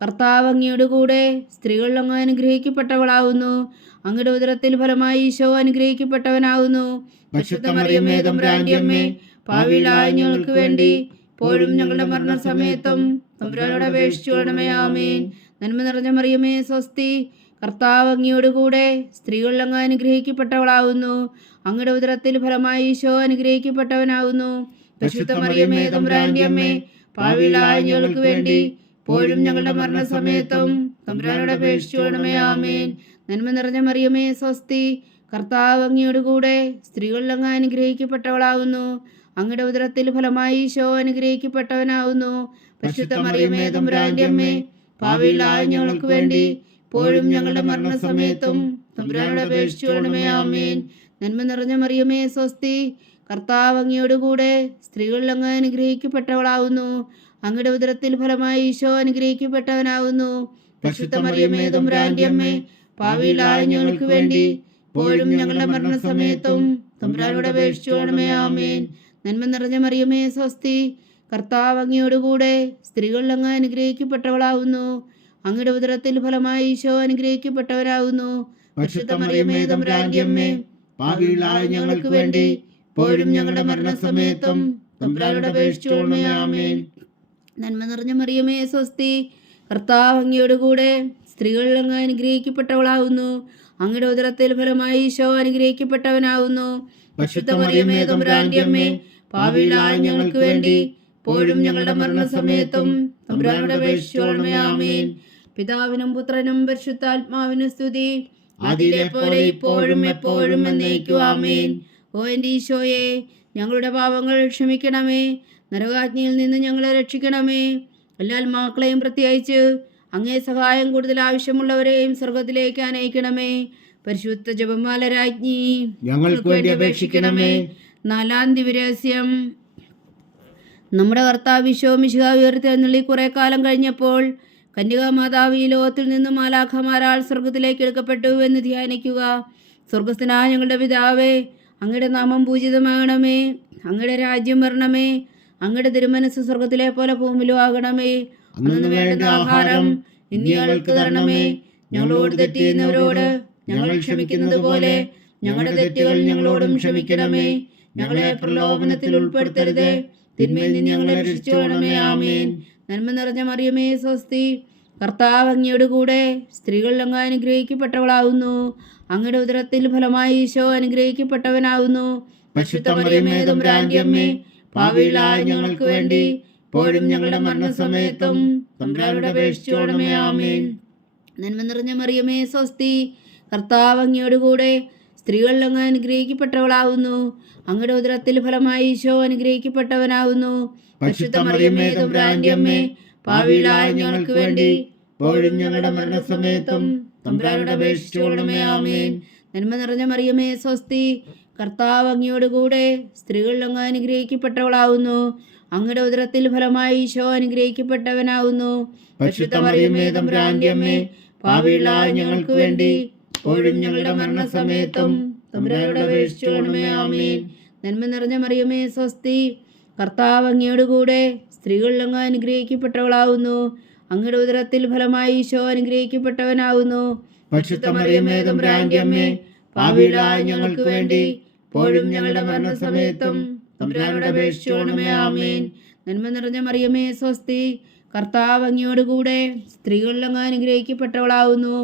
കർത്താവ് അങ്ങയോട് കൂടെ സ്ത്രീകൾ അങ്ങ് അനുഗ്രഹിക്കപ്പെട്ടവളാവുന്നു. അങ്ങയുടെ ഉദരത്തിൽ ഫലമായി ഈശോ അനുഗ്രഹിക്കപ്പെട്ടവനാകുന്നു. പരിശുദ്ധ മറിയമേ തമ്പുരാന്റെ അമ്മേ, പാപികളായ ഞങ്ങൾക്ക് വേണ്ടി ഇപ്പോഴും ഞങ്ങളുടെ മരണസമയത്തും തമ്പുരാനോട് അപേക്ഷിച്ചുകൊള്ളണമേ. ആമേൻ. നന്മ നിറഞ്ഞ മറിയമേ സ്വസ്തി, കർത്താവ് അങ്ങയോട് കൂടെ സ്ത്രീകൾ അങ്ങ് അനുഗ്രഹിക്കപ്പെട്ടവളാവുന്നു. അങ്ങയുടെ ഉദരത്തിൽ ഫലമായി ഈശോ അനുഗ്രഹിക്കപ്പെട്ടവനാകുന്നു. പരിശുദ്ധ മറിയമേ തമ്പുരാന്റെ അമ്മേ, പാപികളായ ഞങ്ങൾക്ക് വേണ്ടി ഇപ്പോഴും ഞങ്ങളുടെ മരണസമയത്തും തമ്പുരാനോട് അപേക്ഷിച്ചുകൊള്ളണമേ. ആമേൻ. നന്മ നിറഞ്ഞ മറിയമേ സ്വസ്തി, കർത്താവ് അങ്ങയോട് കൂടെ സ്ത്രീകൾ അങ്ങ് അനുഗ്രഹിക്കപ്പെട്ടവളാകുന്നു. അങ്ങയുടെ ഉദരത്തിൽ ഫലമായി ഈശോ അനുഗ്രഹിക്കപ്പെട്ടവനാകുന്നു. പരിശുദ്ധ മറിയമേ തമ്പുരാന്റെ അമ്മേ, പാപികളായ ഞങ്ങൾക്ക് വേണ്ടി ഇപ്പോഴും ഞങ്ങളുടെ മരണസമയത്തും തമ്പുരാനോട് അപേക്ഷിച്ചുകൊള്ളണമേ. ആമേൻ. നന്മ നിറഞ്ഞ മറിയമേ സ്വസ്തി, കർത്താവ് അങ്ങയോട് കൂടെ സ്ത്രീകൾ അങ്ങ് അനുഗ്രഹിക്കപ്പെട്ടവളാകുന്നു. അങ്ങയുടെ ഉദരത്തിൽ ഫലമായി ഈശോ അനുഗ്രഹിക്കപ്പെട്ടവനാകുന്നു. പരിശുദ്ധ മറിയമേ തമ്പുരാന്റെ അമ്മേ, പാപികളായ ഞങ്ങൾക്ക് വേണ്ടി ഇപ്പോഴും ഞങ്ങളുടെ മരണസമയത്തും തമ്പുരാനോട് അപേക്ഷിച്ചുകൊള്ളണമേ. ആമേൻ. നന്മ നിറഞ്ഞ മറിയമേ സ്വസ്തി, കർത്താവ് അങ്ങയോട് കൂടെ സ്ത്രീകൾ അങ്ങ് അനുഗ്രഹിക്കപ്പെട്ടവളാകുന്നു. അങ്ങയുടെ ഉദരത്തിൽ ഫലമായി ഈശോ അനുഗ്രഹിക്കപ്പെട്ടവരാകുന്നു. പരിശുദ്ധ മറിയമേ തമ്പുരാന്റെ അമ്മേ, പാപികളായ ഞങ്ങൾക്ക് വേണ്ടി ഇപ്പോഴും ഞങ്ങളുടെ മരണസമയത്തും തമ്പുരാനോട് അപേക്ഷിച്ചുകൊള്ളണമേ. ആമേൻ. നന്മ നിറഞ്ഞ മറിയമേ സ്വസ്തി, കർത്താവ് അങ്ങയോട് കൂടെ സ്ത്രീകൾ അങ്ങ് അനുഗ്രഹിക്കപ്പെട്ടവളാകുന്നു. അങ്ങയുടെ ഉദരത്തിൽ ഫലമായി ഈശോ അനുഗ്രഹിക്കപ്പെട്ടവനാകുന്നു. പരിശുദ്ധ മറിയമേ തമ്പുരാന്റെ അമ്മേ, പാപികളായ ഞങ്ങൾക്ക് വേണ്ടി ഇപ്പോഴും ഞങ്ങളുടെ മരണസമയത്തും തമ്പുരാനോട് അപേക്ഷിച്ചുകൊള്ളണമേ. ആമേൻ. പിതാവിനും പുത്രനും പരിശുദ്ധാത്മാവിനും സ്തുതി, ആദിയിലെ പോലെ ഇപ്പോഴും എപ്പോഴും എന്നേക്കും. ആമേൻ. ഓ എൻ്റെ ഈശോയെ, ഞങ്ങളുടെ പാപങ്ങൾ ക്ഷമിക്കണമേ, നരകാജ്ഞയിൽ നിന്ന് ഞങ്ങളെ രക്ഷിക്കണമേ. എല്ലാ ആത്മാക്കളെയും പ്രത്യേകിച്ച് അങ്ങേ സഹായം കൂടുതൽ ആവശ്യമുള്ളവരെയും സ്വർഗത്തിലേക്ക് അനയിക്കണമേ. പരിശുദ്ധ ജപമാല രാജ്ഞി, ഞങ്ങൾക്ക് വേണ്ടി അപേക്ഷിക്കണമേ. നാലാം ദിവരഹസ്യം. നമ്മുടെ കർത്താവ് ഈശോ മിശിഹാ ഉയർത്തെഴുന്നള്ളി കുറെ കാലം കഴിഞ്ഞപ്പോൾ കന്യകാമാതാവ് ഈ ലോകത്തിൽ നിന്നും മാലാഖമാരാൽ സ്വർഗത്തിലേക്ക് എടുക്കപ്പെട്ടു എന്ന് ധ്യാനിക്കുക. സ്വർഗസ്ഥനായ ഞങ്ങളുടെ പിതാവേ, അങ്ങയുടെ നാമം പൂജിതമാകണമേ, അങ്ങയുടെ രാജ്യം വരണമേ, അങ്ങയുടെ തിരുമനസ് സ്വർഗത്തിലെ പോലെ ഭൂമിയിലും ആകണമേ. അന്നു വേണ്ട ആഹാരം ഇന്ന് ഞങ്ങൾക്ക് തരണമേ. ഞങ്ങളോട് തെറ്റ് ചെയ്യുന്നവരോട് ഞങ്ങൾ ക്ഷമിക്കുന്നത് പോലെ ഞങ്ങളുടെ തെറ്റുകൾ ഞങ്ങളോടും ക്ഷമിക്കണമേ. ഞങ്ങളെ പ്രലോഭനത്തിൽ ഉൾപ്പെടുത്തരുതേ, തിന്മയിൽ നിന്ന് ഞങ്ങളെ രക്ഷിച്ചുകൊള്ളണമേ. ആമേൻ. നന്മ നിറഞ്ഞ മറിയമേ സ്വസ്തി, കർത്താവ് അങ്ങയുടെ കൂടെ സ്ത്രീകളിൽ അങ്ങ് അനുഗ്രഹിക്കപ്പെട്ടവളാകുന്നു. അങ്ങയുടെ ഉദരത്തിൽ ഫലമായി ഈശോ അനുഗ്രഹിക്കപ്പെട്ടവനാകുന്നു. പരിശുദ്ധ മറിയമേ തമ്പുരാന്റെ അമ്മേ, പാപികളായ ഞങ്ങൾക്ക് വേണ്ടി ഇപ്പോഴും ഞങ്ങളുടെ മരണസമയത്തും തമ്പുരാനോട് അപേക്ഷിച്ചുകൊള്ളണമേ. ആമേൻ. നന്മ നിറഞ്ഞ മറിയമേ സ്വസ്തി, കർത്താവ് അങ്ങയുടെ കൂടെ സ്ത്രീകളിൽ അങ്ങ് അനുഗ്രഹിക്കപ്പെട്ടവളാകുന്നു. അങ്ങയുടെ ഉദരത്തിൽ ഫലമായി ഈശോ അനുഗ്രഹിക്കപ്പെട്ടവനാകുന്നു. പരിശുദ്ധ മറിയമേ തമ്പുരാന്റെ അമ്മേ, പാപികളായ ഞങ്ങൾക്ക് വേണ്ടി ഇപ്പോഴും ഞങ്ങളുടെ മരണസമയത്തും തമ്പുരാനോട് അപേക്ഷിച്ചുകൊള്ളണമേ. ആമേൻ. നന്മ നിറഞ്ഞ മറിയമേ സ്വസ്തി, കർത്താവ് അങ്ങയുടെ കൂടെ സ്ത്രീകളിൽ അങ്ങ് അനുഗ്രഹിക്കപ്പെട്ടവളാകുന്നു. അങ്ങയുടെ ഉദരത്തിൽ ഫലമായി ഈശോ അനുഗ്രഹിക്കപ്പെട്ടവനാകുന്നു. പരിശുദ്ധ മറിയമേ തമ്പുരാന്റെ അമ്മേ, പാപികളായ ഞങ്ങൾക്ക് വേണ്ടി ഇപ്പോഴും ഞങ്ങളുടെ മരണസമയത്തും തമ്പുരാനോട് അപേക്ഷിച്ചുകൊള്ളണമേ. ആമേൻ. നന്മ നിറഞ്ഞ മറിയമേ സ്വസ്തി, കർത്താവ് അങ്ങയുടെ കൂടെ സ്ത്രീകളിൽ അങ്ങ് അനുഗ്രഹിക്കപ്പെട്ടവളാകുന്നു. അങ്ങയുടെ ഉദരത്തിൽ ഫലമായി ഈശോ അനുഗ്രഹിക്കപ്പെട്ടവനാകുന്നു. പരിശുദ്ധ മറിയമേ തമ്പുരാന്റെ അമ്മേ, പാപികളായ ഞങ്ങൾക്ക് വേണ്ടി ഇപ്പോഴും ഞങ്ങളുടെ മരണസമയത്തും തമ്പുരാനോട് അപേക്ഷിച്ചുകൊള്ളണമേ. ആമേൻ. നന്മ നിറഞ്ഞ മറിയമേ സ്വസ്തി, കർത്താവ് അങ്ങയുടെ കൂടെ സ്ത്രീകളിൽ അങ്ങ് അനുഗ്രഹിക്കപ്പെട്ടവളാകുന്നു.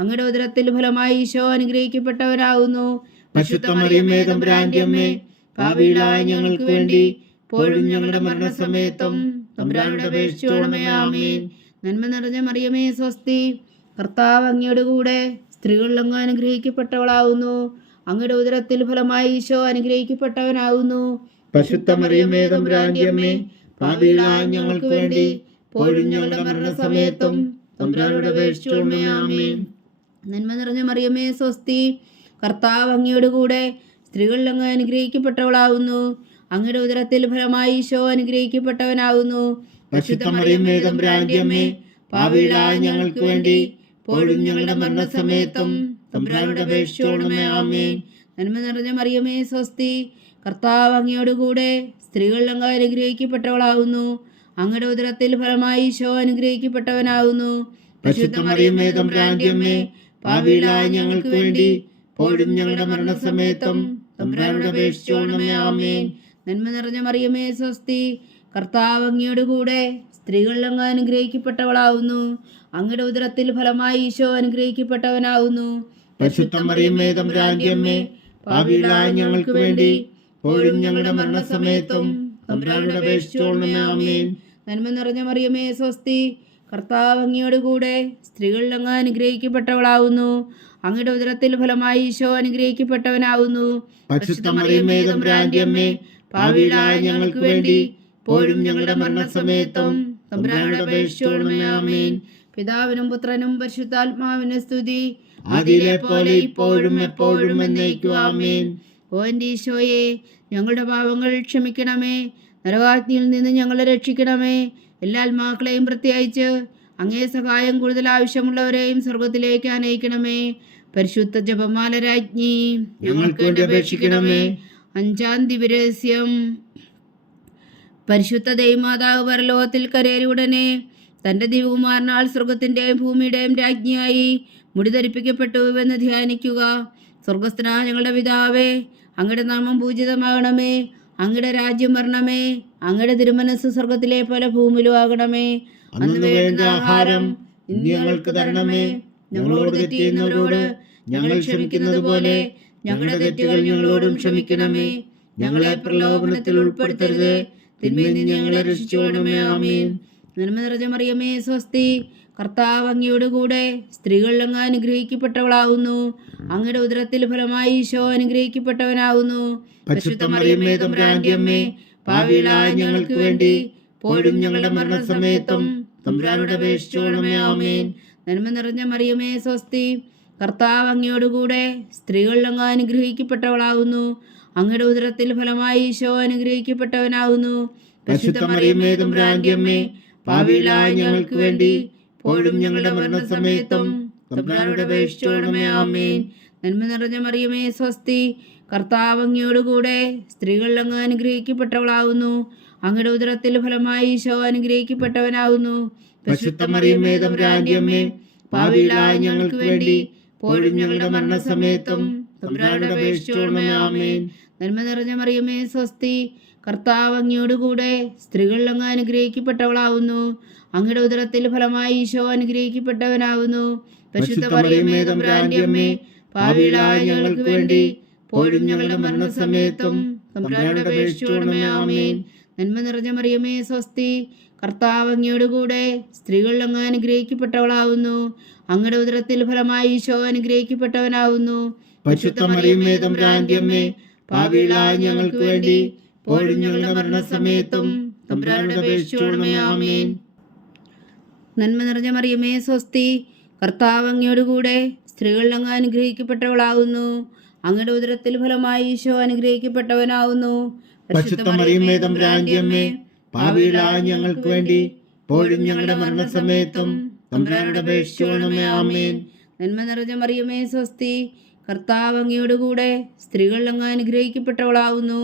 അങ്ങയുടെ ഉദരത്തിൽ ഫലമായി ഈശോ അനുഗ്രഹിക്കപ്പെട്ടവനാകുന്നു. പരിശുദ്ധ മറിയമേ തമ്പുരാന്റെ അമ്മേ, പാപികളായ ഞങ്ങൾക്ക് വേണ്ടി ഇപ്പോഴും ഞങ്ങളുടെ മരണസമയത്തും തമ്പുരാനോട് അപേക്ഷിച്ചുകൊള്ളണമേ. ആമേൻ. നന്മ നിറഞ്ഞ മറിയമേ സ്വസ്തി, കർത്താവ് അങ്ങയുടെ കൂടെ സ്ത്രീകളിൽ അങ്ങ് അനുഗ്രഹിക്കപ്പെട്ടവളാകുന്നു. അങ്ങയുടെ ഉദരത്തിൽ ഫലമായി ഈശോ അനുഗ്രഹിക്കപ്പെട്ടവനാകുന്നു. പരിശുദ്ധ മറിയമേ തമ്പുരാന്റെ അമ്മേ, പാപികളായ ഞങ്ങൾക്ക് വേണ്ടി ഇപ്പോഴും ഞങ്ങളുടെ മരണസമയത്തും തമ്പുരാനോട് അപേക്ഷിച്ചുകൊള്ളണമേ. ആമേൻ. നന്മ നിറഞ്ഞ മറിയമേ സ്വസ്തി, കർത്താവ് അങ്ങയുടെ കൂടെ സ്ത്രീകളിൽ അങ്ങ് അനുഗ്രഹിക്കപ്പെട്ടവളാകുന്നു. അങ്ങയുടെ ഉദരത്തിൽ ഫലമായി ഈശോ അനുഗ്രഹിക്കപ്പെട്ടവനാകുന്നു. പരിശുദ്ധ മറിയമേ തമ്പുരാന്റെ അമ്മേ, പാപികളായ ഞങ്ങൾക്ക് വേണ്ടി ഇപ്പോഴും ഞങ്ങളുടെ മരണസമയത്തും തമ്പുരാനോട് അപേക്ഷിച്ചുകൊള്ളണമേ. ആമേൻ. നന്മ നിറഞ്ഞ മറിയമേ സ്വസ്തി, കർത്താവ് അങ്ങയുടെ കൂടെ സ്ത്രീകളിൽ അങ്ങ് അനുഗ്രഹിക്കപ്പെട്ടവളാകുന്നു. അങ്ങയുടെ ഉദരത്തിൽ ഫലമായി ഈശോ അനുഗ്രഹിക്കപ്പെട്ടവനാകുന്നു. പരിശുദ്ധ മറിയമേ തമ്പുരാന്റെ അമ്മേ, പാപികളായ ഞങ്ങൾക്ക് വേണ്ടി ഇപ്പോഴും ഞങ്ങളുടെ മരണസമയത്തും തമ്പുരാനോട് അപേക്ഷിച്ചുകൊള്ളണമേ. ആമേൻ. നന്മ നിറഞ്ഞ മറിയമേ സ്വസ്തി, കർത്താവ് അങ്ങയുടെ കൂടെ സ്ത്രീകളിൽ അങ്ങ് അനുഗ്രഹിക്കപ്പെട്ടവളാകുന്നു. അങ്ങയുടെ ഉദരത്തിൽ ഫലമായി ഈശോ അനുഗ്രഹിക്കപ്പെട്ടവനാകുന്നു. പരിശുദ്ധ മറിയമേ തമ്പുരാന്റെ അമ്മേ, പാപികളായ ഞങ്ങൾക്ക് വേണ്ടി ഇപ്പോഴും ഞങ്ങളുടെ മരണസമയത്തും തമ്പുരാനോട് അപേക്ഷിച്ചുകൊള്ളണമേ. ആമേൻ. നന്മ നിറഞ്ഞ മറിയമേ സ്വസ്തി, കർത്താവ് അങ്ങയുടെ കൂടെ സ്ത്രീകളിൽ അങ്ങ് അനുഗ്രഹിക്കപ്പെട്ടവളാകുന്നു. അങ്ങയുടെ ഉദരത്തിൽ ഫലമായി ഈശോ അനുഗ്രഹിക്കപ്പെട്ടവനാകുന്നു. പരിശുദ്ധ മറിയമേ തമ്പുരാന്റെ അമ്മേ, പാപികളായ ഞങ്ങൾക്ക് വേണ്ടി ഇപ്പോഴും ഞങ്ങളുടെ മരണസമയത്തും തമ്പുരാനോട് അപേക്ഷിച്ചുകൊള്ളണമേ. ആമേൻ. പിതാവിനും പുത്രനും പരിശുദ്ധാത്മാവിനും സ്തുതി, ആദിയിലെ പോലെ ഇപ്പോഴും എപ്പോഴും എന്നേക്കും. ആമേൻ. ഓ എൻ്റെ ഈശോയെ, ഞങ്ങളുടെ പാപങ്ങൾ ക്ഷമിക്കണമേ, നരകാഗ്നിയിൽ നിന്ന് ഞങ്ങളെ രക്ഷിക്കണമേ. എല്ലാ ആത്മാക്കളെയും പ്രത്യേകിച്ച് അങ്ങേ സഹായം കൂടുതൽ ആവശ്യമുള്ളവരെയും സ്വർഗത്തിലേക്ക് അനയിക്കണമേ. പരിശുദ്ധ ജപമാല രാജ്ഞി, ഞങ്ങൾക്ക് വേണ്ടി അപേക്ഷിക്കണമേ. അഞ്ചാം ദിവരഹസ്യം. പരിശുദ്ധ ദൈവമാതാവ് പരലോകത്തിൽ കരേറി ഉടനെ തൻ്റെ ദിവകുമാരനാൽ സ്വർഗത്തിൻ്റെയും ഭൂമിയുടെയും രാജ്ഞിയായി മുടി ധരിപ്പിക്കപ്പെട്ടുവെന്ന് ധ്യാനിക്കുക. സ്വർഗസ്ഥനായ ഞങ്ങളുടെ പിതാവേ, അങ്ങയുടെ നാമം പൂജിതമാകണമേ, അങ്ങയുടെ രാജ്യം വരണമേ, അങ്ങയുടെ തിരുമനസ് സ്വർഗത്തിലെ പോലെ ഭൂമിയിലും ആകണമേ. അന്ന് വേണ്ട ആഹാരം ഇന്ന് ഞങ്ങൾക്ക് തരണമേ. ഞങ്ങളോട് തെറ്റ് ചെയ്യുന്നവരോട് ഞങ്ങൾ ക്ഷമിക്കുന്നത് പോലെ ഞങ്ങളുടെ തെറ്റുകൾ ഞങ്ങളോടും ക്ഷമിക്കണമേ. ഞങ്ങളെ പ്രലോഭനത്തിൽ ഉൾപ്പെടുത്തരുത്, തിന്മയിൽ നിന്ന് ഞങ്ങളെ രക്ഷിച്ചുകൊള്ളണമേ. ആമേൻ. നന്മ നിറഞ്ഞ മറിയമേ സ്വസ്തി, കർത്താവ് അങ്ങയോടുകൂടെ സ്ത്രീകൾ അങ്ങ് അനുഗ്രഹിക്കപ്പെട്ടവളാവുന്നു. അങ്ങയുടെ ഉദരത്തിൽ ഫലമായി ഈശോ അനുഗ്രഹിക്കപ്പെട്ടവനാവുന്നു. പരിശുദ്ധ മറിയമേ തമ്പുരാന്റെ അമ്മേ, പാപികളായ ഞങ്ങൾക്ക് വേണ്ടി ഇപ്പോഴും ഞങ്ങളുടെ മരണസമയത്തും തമ്പുരാനോട് അപേക്ഷിച്ചുകൊള്ളണമേ. ആമേൻ. നന്മ നിറഞ്ഞ മറിയമേ സ്വസ്തി, കർത്താവ് അങ്ങയോടുകൂടെ സ്ത്രീകൾ അങ്ങ് അനുഗ്രഹിക്കപ്പെട്ടവളാവുന്നു. അങ്ങയുടെ ഉദരത്തിൽ ഫലമായി ഈശോ അനുഗ്രഹിക്കപ്പെട്ടവനാവുന്നു. പരിശുദ്ധ മറിയമേ തമ്പുരാന്റെ അമ്മേ, പാപികളായ ഞങ്ങൾക്ക് വേണ്ടി ഇപ്പോഴും ഞങ്ങളുടെ മരണസമയത്തും തമ്പുരാനോട് അപേക്ഷിച്ചുകൊള്ളണമേ. ആമേൻ. നന്മ നിറഞ്ഞ മറിയമേ സ്വസ്തി, കർത്താവ് അങ്ങയോടുകൂടെ സ്ത്രീകൾ അങ്ങ് അനുഗ്രഹിക്കപ്പെട്ടവളാവുന്നു. അങ്ങയുടെ ഉദരത്തിൽ ഫലമായി ഈശോ അനുഗ്രഹിക്കപ്പെട്ടവനാവുന്നു. പരിശുദ്ധ മറിയമേ തമ്പുരാന്റെ അമ്മേ, പാപികളായ ഞങ്ങൾക്ക് വേണ്ടി ഇപ്പോഴും ഞങ്ങളുടെ മരണസമയത്തും തമ്പുരാനോട് അപേക്ഷിച്ചുകൊള്ളണമേ. ആമേൻ. നന്മ നിറഞ്ഞ മറിയമേ സ്വസ്തി, കർത്താവ് അങ്ങയോടുകൂടെ സ്ത്രീകൾ അങ്ങ് അനുഗ്രഹിക്കപ്പെട്ടവളാവുന്നു. അങ്ങയുടെ ഉദരത്തിൽ ഫലമായി ഈശോ അനുഗ്രഹിക്കപ്പെട്ടവനാവുന്നു. പരിശുദ്ധ മറിയമേ തമ്പുരാന്റെ അമ്മേ, പാപികളായ ഞങ്ങൾക്ക് വേണ്ടി ഇപ്പോഴും ഞങ്ങളുടെ മരണസമയത്തും തമ്പുരാനോട് അപേക്ഷിച്ചുകൊള്ളണമേ. ആമേൻ. നന്മ നിറഞ്ഞ മറിയമേ സ്വസ്തി, കർത്താവ് അങ്ങയോടുകൂടെ സ്ത്രീകൾ അങ്ങ് അനുഗ്രഹിക്കപ്പെട്ടവളാവുന്നു. അങ്ങയുടെ ഉദരത്തിൽ ഫലമായി ഈശോ അനുഗ്രഹിക്കപ്പെട്ടവനാവുന്നു. പരിശുദ്ധ മറിയമേ തമ്പുരാന്റെ അമ്മേ, പാപികളായ ഞങ്ങൾക്ക് വേണ്ടി ഇപ്പോഴും ഞങ്ങളുടെ മരണസമയത്തും തമ്പുരാനോട് അപേക്ഷിച്ചുകൊള്ളണമേ. ആമേൻ. നന്മ നിറഞ്ഞ മറിയമേ സ്വസ്തി, കർത്താവ് അങ്ങയോടുകൂടെ സ്ത്രീകൾ അങ്ങ് അനുഗ്രഹിക്കപ്പെട്ടവളാവുന്നു. അങ്ങയുടെ ഉദരത്തിൽ ഫലമായി ഈശോ അനുഗ്രഹിക്കപ്പെട്ടവനാവുന്നു. പരിശുദ്ധ മറിയമേ തമ്പുരാന്റെ അമ്മേ, പാപികളായ ഞങ്ങൾക്ക് വേണ്ടി ഇപ്പോഴും ഞങ്ങളുടെ മരണസമയത്തും തമ്പുരാനോട് അപേക്ഷിച്ചുകൊള്ളണമേ. ആമേൻ. നന്മ നിറഞ്ഞ മറിയമേ സ്വസ്തി, കർത്താവ് അങ്ങയോടുകൂടെ സ്ത്രീകൾ അങ്ങ് അനുഗ്രഹിക്കപ്പെട്ടവളാവുന്നു.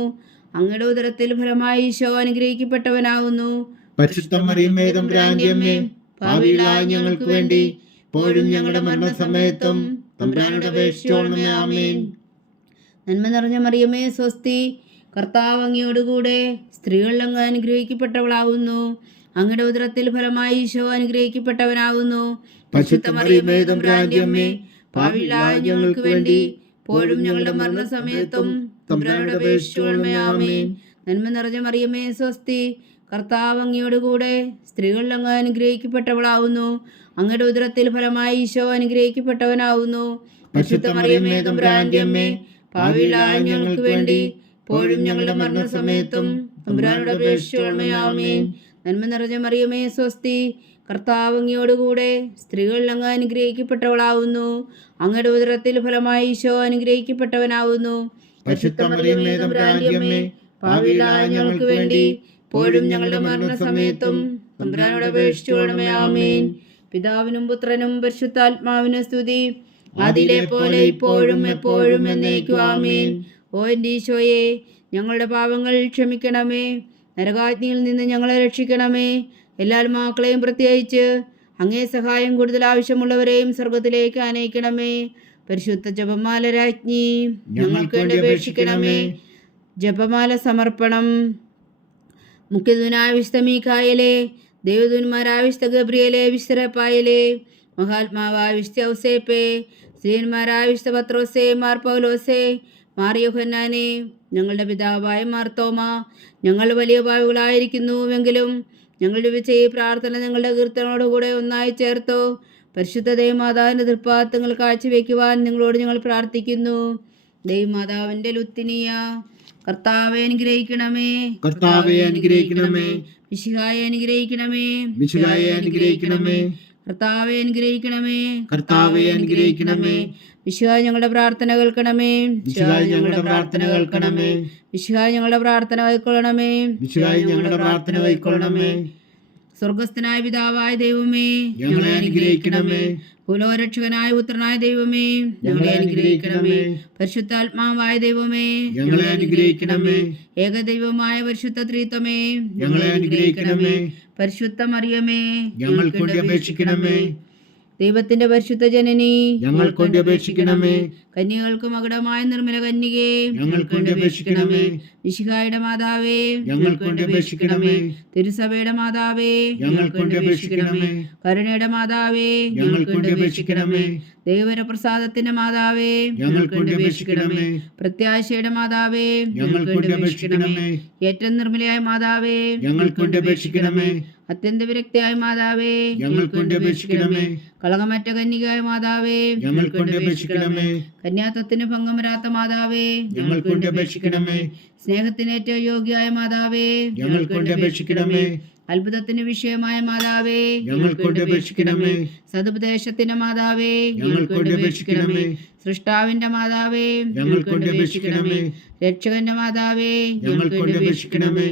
അങ്ങയുടെ ഉദരത്തിൽ ഫലമായി ഈശോ അനുഗ്രഹിക്കപ്പെട്ടവനാവുന്നു. പരിശുദ്ധ മറിയമേ തമ്പുരാന്റെ അമ്മേ, പാപികളായ ഞങ്ങൾക്ക് വേണ്ടി ഇപ്പോഴും ഞങ്ങളുടെ മരണസമയത്തും തമ്പുരാനോട് അപേക്ഷിച്ചുകൊള്ളണമേ. ആമേൻ. നന്മ നിറഞ്ഞ മറിയമേ സ്വസ്തി, കർത്താവ് അങ്ങയോടുകൂടെ സ്ത്രീകൾ അങ്ങ് അനുഗ്രഹിക്കപ്പെട്ടവളാവുന്നു. അങ്ങയുടെ ഉദരത്തിൽ ഫലമായി ഈശോ അനുഗ്രഹിക്കപ്പെട്ടവനാവുന്നു. പരിശുദ്ധ മറിയമേ തമ്പുരാന്റെ അമ്മേ, പാപികളായ ഞങ്ങൾക്ക് വേണ്ടി ഇപ്പോഴും ഞങ്ങളുടെ മരണസമയത്തും തമ്പുരാനോട് അപേക്ഷിച്ചുകൊള്ളണമേ. ആമേൻ. നന്മ നിറഞ്ഞ മറിയമേ സ്വസ്തി, കർത്താവ് അങ്ങയോടുകൂടെ സ്ത്രീകൾ അങ്ങ് അനുഗ്രഹിക്കപ്പെട്ടവളാവുന്നു. അങ്ങയുടെ ഉദരത്തിൽ ഫലമായി ഈശോ അനുഗ്രഹിക്കപ്പെട്ടവനാവുന്നു. പരിശുദ്ധ മറിയമേ തമ്പുരാന്റെ അമ്മേ, പാപികളായ ഞങ്ങൾക്ക് വേണ്ടി ഇപ്പോഴും ഞങ്ങളുടെ മരണസമയത്തും തമ്പുരാനോട് അപേക്ഷിച്ചുകൊള്ളണമേ. ആമേൻ. നന്മ നിറഞ്ഞ മറിയമേ സ്വസ്തി, കർത്താവ് അങ്ങയോടുകൂടെ സ്ത്രീകൾ അങ്ങ് അനുഗ്രഹിക്കപ്പെട്ടവളാവുന്നു. അങ്ങയുടെ ഉദരത്തിൽ ഫലമായി ഈശോ അനുഗ്രഹിക്കപ്പെട്ടവനാവുന്നു. പരിശുദ്ധ മറിയമേ തമ്പുരാന്റെ അമ്മേ, പാപികളായ ഞങ്ങൾക്ക് വേണ്ടി ഇപ്പോഴും ഞങ്ങളുടെ മരണസമയത്തും തമ്പുരാനോട് അപേക്ഷിച്ചുകൊള്ളണമേ. ആമേൻ. പിതാവിനും പുത്രനും പരിശുദ്ധാത്മാവിനും സ്തുതി, അതിലെ പോലെ ഇപ്പോഴും എപ്പോഴും എന്നേക്കും. ആമേൻ. ഓ എൻ്റെ ഈശോയെ, ഞങ്ങളുടെ പാപങ്ങൾ ക്ഷമിക്കണമേ. നരകാഗ്നിയിൽ നിന്ന് ഞങ്ങളെ രക്ഷിക്കണമേ. എല്ലാ ആത്മാക്കളെയും പ്രത്യേകിച്ച് അങ്ങേ സഹായം കൂടുതൽ ആവശ്യമുള്ളവരെയും സ്വർഗത്തിലേക്ക് ആനയിക്കണമേ. പരിശുദ്ധ ജപമാല രാജ്ഞി, ഞങ്ങൾക്ക് വേണ്ടി അപേക്ഷിക്കണമേ. ജപമാല സമർപ്പണം. മുഖ്യദൂനായ വിശുദ്ധ മീഖായേലേ, ദേവദൂന്മാരായ വിശുദ്ധ ഗബ്രിയേലേ, വിശുദ്ധ റഫായേലേ, മഹാത്മാവായ വിശുദ്ധ ഔസേപ്പേ, സ്ത്രീയന്മാരായ വിശുദ്ധ പത്രോസേ, മാർ പൗലോസേ, മാർ യോഹന്നാനെ, ഞങ്ങളുടെ പിതാവായ മാർത്തോമ, ഞങ്ങൾ വലിയ പാപികളായിരിക്കുന്നുവെങ്കിലും ഞങ്ങളുടെ വിജയ പ്രാർത്ഥന ഞങ്ങളുടെ കീർത്തനോടുകൂടെ ഒന്നായി ചേർത്തോ. പരിശുദ്ധ ദൈവമാതാവിൻ്റെ തൃപ്പാദങ്ങൾ കാഴ്ചവെക്കുവാൻ നിങ്ങളോട് ഞങ്ങൾ പ്രാർത്ഥിക്കുന്നു. ദൈവമാതാവിൻ്റെ ലുത്തിനിയ, കർത്താവെ അനുഗ്രഹിക്കണമേ. കർത്താവെ അനുഗ്രഹിക്കണമേ. മിശിഹായെ അനുഗ്രഹിക്കണമേ. മിശിഹായെ അനുഗ്രഹിക്കണമേ. കർത്താവെ അനുഗ്രഹിക്കണമേ. കർത്താവെ അനുഗ്രഹിക്കണമേ. മിശിഹാ ഞങ്ങളുടെ പ്രാർത്ഥന കേൾക്കണമേ. മിശിഹായെ ഞങ്ങളുടെ പ്രാർത്ഥന കേൾക്കണമേ. മിശിഹാ ഞങ്ങളുടെ പ്രാർത്ഥന കൈക്കൊള്ളണമേ. മിശിഹായെ ഞങ്ങളുടെ പ്രാർത്ഥന കൈക്കൊള്ളണമേ. സ്വർഗസ്ഥനായ പിതാവായ ദൈവമേ, ഞങ്ങളെ അനുഗ്രഹിക്കണമേ. ഭൂലോകരക്ഷകനായ പുത്രനായ ദൈവമേ, ഞങ്ങളെ അനുഗ്രഹിക്കണമേ. പരിശുദ്ധാത്മാവായ ദൈവമേ, ഞങ്ങളെ അനുഗ്രഹിക്കണമേ. ഏകദൈവമായ പരിശുദ്ധ ത്രിത്വമേ, ഞങ്ങളെ അനുഗ്രഹിക്കണമേ. പരിശുദ്ധ മറിയമേ, ഞങ്ങൾക്ക് വേണ്ടി അപേക്ഷിക്കണമേ. ദൈവത്തിന്റെ പരിശുദ്ധ ജനനി, ഞങ്ങൾക്ക് വേണ്ടി അപേക്ഷിക്കണമേ. കന്യകൾക്ക് മകുടമായ നിർമ്മല കന്യകേ, ഞങ്ങൾക്ക് വേണ്ടി അപേക്ഷിക്കണമേ. മിശിഹായുടെ മാതാവേ, ഞങ്ങൾക്ക് വേണ്ടി അപേക്ഷിക്കണമേ. തിരുസഭയുടെ മാതാവേ, ഞങ്ങൾക്ക് വേണ്ടി അപേക്ഷിക്കണമേ. കരുണയുടെ മാതാവേ, ഞങ്ങൾക്ക് വേണ്ടി അപേക്ഷിക്കണമേ. ദൈവപ്രസാദത്തിന്റെ മാതാവേ, ഞങ്ങൾക്ക് വേണ്ടി അപേക്ഷിക്കണമേ. പ്രത്യാശയുടെ മാതാവേ, ഞങ്ങൾക്ക് വേണ്ടി അപേക്ഷിക്കണമേ. ഏറ്റവും നിർമ്മലയായ മാതാവേ, ഞങ്ങൾക്ക് വേണ്ടി അപേക്ഷിക്കണമേ. അത്യന്ത വിരക്തിയായ മാതാവേ, ഞങ്ങൾക്ക് വേണ്ടി അപേക്ഷിക്കണമേ. കളങ്കമറ്റ കന്യകയായ മാതാവേ, ഞങ്ങൾക്ക് വേണ്ടി അപേക്ഷിക്കണമേ. കന്യാത്വത്തിന് ഭംഗം വരാത്ത മാതാവേ, ഞങ്ങൾക്ക് വേണ്ടി അപേക്ഷിക്കണമേ. സ്നേഹത്തിന് ഏറ്റവും യോഗ്യയായ മാതാവേ, ഞങ്ങൾക്ക് വേണ്ടി അപേക്ഷിക്കണമേ. അത്ഭുതത്തിന് വിഷയമായ മാതാവേ, ഞങ്ങൾക്ക് വേണ്ടി അപേക്ഷിക്കണമേ. സതുപദേശത്തിന്റെ മാതാവേ, ഞങ്ങൾക്ക് വേണ്ടി അപേക്ഷിക്കണമേ. സൃഷ്ടാവിന്റെ മാതാവേ, ഞങ്ങൾക്ക് വേണ്ടി അപേക്ഷിക്കണമേ. രക്ഷകന്റെ മാതാവേ, ഞങ്ങൾക്ക് വേണ്ടി അപേക്ഷിക്കണമേ.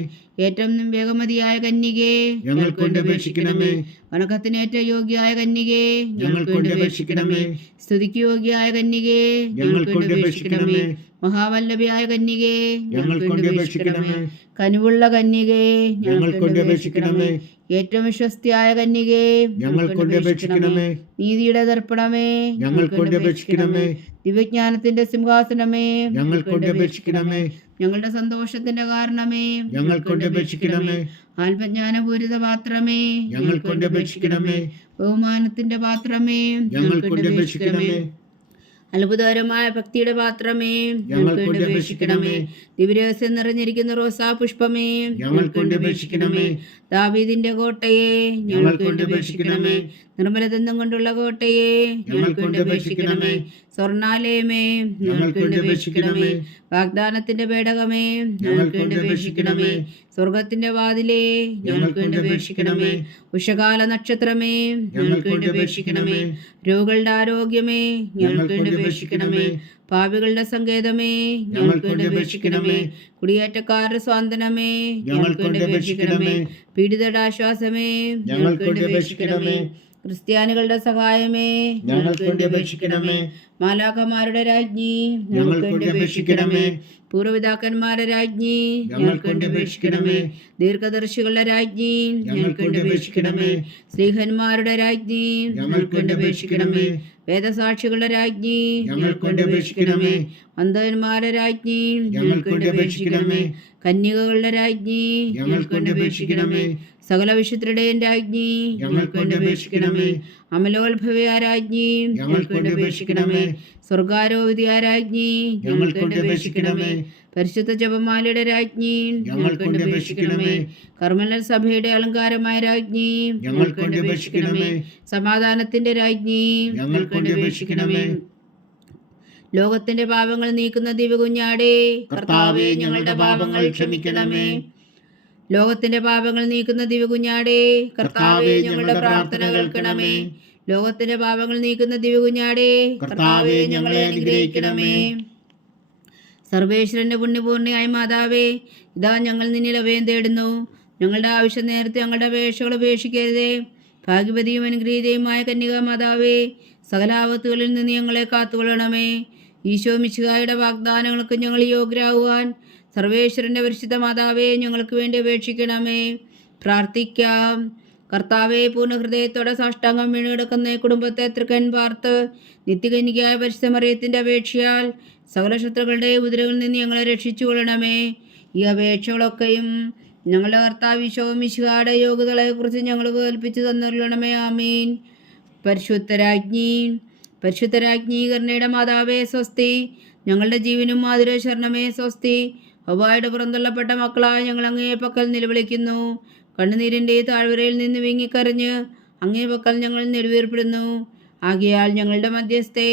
ഏറ്റവും വേഗമതിയായ കന്യകേ, ഞങ്ങൾക്ക് വേണ്ടി അപേക്ഷിക്കണമേ. വണക്കത്തിന് ഏറ്റവും യോഗ്യയായ കന്യകേ, ഞങ്ങൾക്ക് വേണ്ടി അപേക്ഷിക്കണമേ. സ്തുതിക്ക് യോഗ്യയായ കന്യകേ, ഞങ്ങൾക്ക് വേണ്ടി അപേക്ഷിക്കണമേ. മഹാവല്ലഭയായ കന്യകേ, ഞങ്ങൾക്ക് വേണ്ടി അപേക്ഷിക്കണമേ. കനിവുള്ള കന്യകേ, ഞങ്ങൾക്ക് വേണ്ടി അപേക്ഷിക്കണമേ. ഏറ്റവും വിശ്വസ്തിയായ കന്യകേ, ഞങ്ങൾക്ക് വേണ്ടി അപേക്ഷിക്കണമേ. നീതിയുടെ ദർപ്പണമേ, ഞങ്ങൾക്ക് വേണ്ടി അപേക്ഷിക്കണമേ. ദിവ്യജ്ഞാനത്തിന്റെ സിംഹാസനമേ, ഞങ്ങൾക്ക് വേണ്ടി അപേക്ഷിക്കണമേ. ഞങ്ങളുടെ സന്തോഷത്തിന്റെ കാരണമേ, ഞങ്ങൾക്ക് വേണ്ടി അപേക്ഷിക്കണമേ. ആത്മജ്ഞാനപൂരിത പാത്രമേ, ഞങ്ങൾക്ക് വേണ്ടി അപേക്ഷിക്കണമേ. ബഹുമാനത്തിന്റെ പാത്രമേ, ഞങ്ങൾക്ക് വേണ്ടി അപേക്ഷിക്കണമേ. അത്ഭുതകരമായ ഭക്തിയുടെ പാത്രമേ, ഞങ്ങൾക്ക് വേണ്ടി അപേക്ഷിക്കണമേ. ദിവ്യരഹസ്യം നിറഞ്ഞിരിക്കുന്ന റോസാ പുഷ്പമേ, ഞങ്ങൾക്ക് വേണ്ടി അപേക്ഷിക്കണമേ. ദാവീദിന്റെ കോട്ടയെ, ഞങ്ങൾക്ക് വേണ്ടി അപേക്ഷിക്കണമേ. നിർമ്മലതന്തം കൊണ്ടുള്ള കോട്ടയെ, ഞങ്ങൾക്ക് വേണ്ടി അപേക്ഷിക്കണമേ. സ്വർണാലയമേ, ഞങ്ങൾക്ക് വേണ്ടി അപേക്ഷിക്കണമേ. വാഗ്ദാനത്തിന്റെ പേടകമേ, ഞങ്ങൾക്ക് വേണ്ടി അപേക്ഷിക്കണമേ. സ്വർഗത്തിന്റെ വാതിലേ, ഞങ്ങൾക്ക് വേണ്ടി അപേക്ഷിക്കണമേ. ഉഷകാല നക്ഷത്രമേ, ഞങ്ങൾക്ക് വേണ്ടി അപേക്ഷിക്കണമേ. രോഗികളുടെ ആരോഗ്യമേ, ഞങ്ങൾക്ക് വേണ്ടി അപേക്ഷിക്കണമേ. പാപികളുടെ സങ്കേതമേ, ഞങ്ങൾക്ക് വേണ്ടി അപേക്ഷിക്കണമേ. കുടിയേറ്റക്കാരുടെ സ്വാന്തനമേ, ഞങ്ങൾക്ക് വേണ്ടി അപേക്ഷിക്കണമേ. പീഡിതരുടെ ആശ്വാസമേ, ഞങ്ങൾക്ക് വേണ്ടി അപേക്ഷിക്കണമേ. ക്രിസ്ത്യാനികളുടെ സഹായമേ, ഞങ്ങൾക്ക് വേണ്ടി അപേക്ഷിക്കണമേ. മാലാഖമാരുടെ രാജ്ഞി, ഞങ്ങൾക്ക് വേണ്ടി അപേക്ഷിക്കണമേ. പൂർവ്വപിതാക്കന്മാരുടെ രാജ്ഞി, ഞങ്ങൾക്ക് വേണ്ടി അപേക്ഷിക്കണമേ. ദീർഘദർശികളുടെ രാജ്ഞി, ഞങ്ങൾക്ക് വേണ്ടി അപേക്ഷിക്കണമേ. സ്ത്രീഹന്മാരുടെ രാജ്ഞി, ഞങ്ങൾക്ക് വേണ്ടി അപേക്ഷിക്കണമേ. വേദസാക്ഷികളുടെ രാജ്ഞി, ഞങ്ങൾക്ക് വേണ്ടി അപേക്ഷിക്കണമേ. അന്ധന്മാരുടെ രാജ്ഞി, ഞങ്ങൾക്ക് വേണ്ടി അപേക്ഷിക്കണമേ. കന്യകകളുടെ രാജ്ഞി, ഞങ്ങൾക്ക് വേണ്ടി അപേക്ഷിക്കണമേ. സകല വിശുദ്ധരുടെയും രാജ്ഞി, ഞങ്ങൾക്ക് വേണ്ടി അപേക്ഷിക്കണമേ. അമലോത്ഭവയ രാജ്ഞി, ഞങ്ങൾക്ക് വേണ്ടി അപേക്ഷിക്കണമേ. സ്വർഗാരോപിതയ രാജ്ഞി, ഞങ്ങൾക്ക് വേണ്ടി അപേക്ഷിക്കണമേ. പരിശുദ്ധ ജപമാലയുടെ രാജ്ഞി, ഞങ്ങൾക്ക് വേണ്ടി അപേക്ഷിക്കണമേ. കർമ്മലൽ സഭയുടെ അലങ്കാരമായ രാജ്ഞി, ഞങ്ങൾക്ക് വേണ്ടി അപേക്ഷിക്കണമേ. സമാധാനത്തിന്റെ രാജ്ഞി, ഞങ്ങൾക്ക് വേണ്ടി അപേക്ഷിക്കണമേ. ലോകത്തിന്റെ പാപങ്ങൾ നീക്കുന്ന ദിവ്യകുഞ്ഞാടേ, കർത്താവേ, ഞങ്ങളുടെ പാപങ്ങൾ ക്ഷമിക്കണമേ. ലോകത്തിന്റെ പാപങ്ങൾ നീക്കുന്ന ദിവ്യകുഞ്ഞാടേ, കർത്താവേ, ഞങ്ങളുടെ പ്രാർത്ഥന കേൾക്കണമേ. ലോകത്തിന്റെ പാപങ്ങൾ നീക്കുന്ന ദിവ്യകുഞ്ഞാടേ, കർത്താവേ, ഞങ്ങളെ അനുഗ്രഹിക്കണമേ. സർവേശ്വരന്റെ പുണ്യപൂർണ്ണയായ മാതാവേ, ഇതാ ഞങ്ങൾ നിന്നിൽ അഭയം തേടുന്നു. ഞങ്ങളുടെ ആവശ്യം നേരത്തെ ഞങ്ങളുടെ അപേക്ഷകൾ ഉപേക്ഷിക്കരുതേ. ഭാഗ്യവതിയും അനുഗ്രഹീതയുമായ കന്യകാ മാതാവേ, സകല ആപത്തുകളിൽ നിന്ന് ഞങ്ങളെ കാത്തുകൊള്ളണമേ. ഈശോ മിശിഹായുടെ വാഗ്ദാനങ്ങൾക്ക് ഞങ്ങൾ യോഗ്യരാകുവാൻ സർവേശ്വരന്റെ പരിശുദ്ധ മാതാവേ, ഞങ്ങൾക്ക് വേണ്ടി അപേക്ഷിക്കണമേ. പ്രാർത്ഥിക്കാം. കർത്താവെ, പൂർണ്ണ ഹൃദയത്തോടെ സാഷ്ടാംഗം വീണ് കിടക്കുന്ന കുടുംബത്തെ തൃക്കൻ പാർത്ത് നിത്യകന്യകയായ പരിശുദ്ധ മറിയത്തിന്റെ അപേക്ഷയാൽ സകല ശത്രുക്കളുടെ ഉപദ്രവങ്ങളിൽ നിന്ന് ഞങ്ങളെ രക്ഷിച്ചു കൊള്ളണമേ. ഈ അപേക്ഷകളൊക്കെയും ഞങ്ങളുടെ കർത്താവ് ഈശോ മിശിഹായുടെ യോഗ്യതകളെക്കുറിച്ച് ഞങ്ങൾ കേൾപ്പിച്ചു തന്നുകൊള്ളണമേ. ആമീൻ. പരിശുദ്ധരാജ്ഞി, പരിശുദ്ധരാജ്ഞി കരുണയുടെ മാതാവേ സ്വസ്തി. ഞങ്ങളുടെ ജീവനും മാധുര ശരണമേ സ്വസ്തി. ഹവ്വായുടെ പുറന്തള്ളപ്പെട്ട മക്കളായ ഞങ്ങൾ അങ്ങേ പക്കൽ നിലവിളിക്കുന്നു. കണ്ണുനീരിൻ്റെ താഴ്വരയിൽ നിന്ന് വിങ്ങിക്കരഞ്ഞ് അങ്ങേ പക്കൽ ഞങ്ങൾ നെടുവീർപ്പെടുന്നു. ആകയാൽ ഞങ്ങളുടെ മധ്യസ്ഥേ,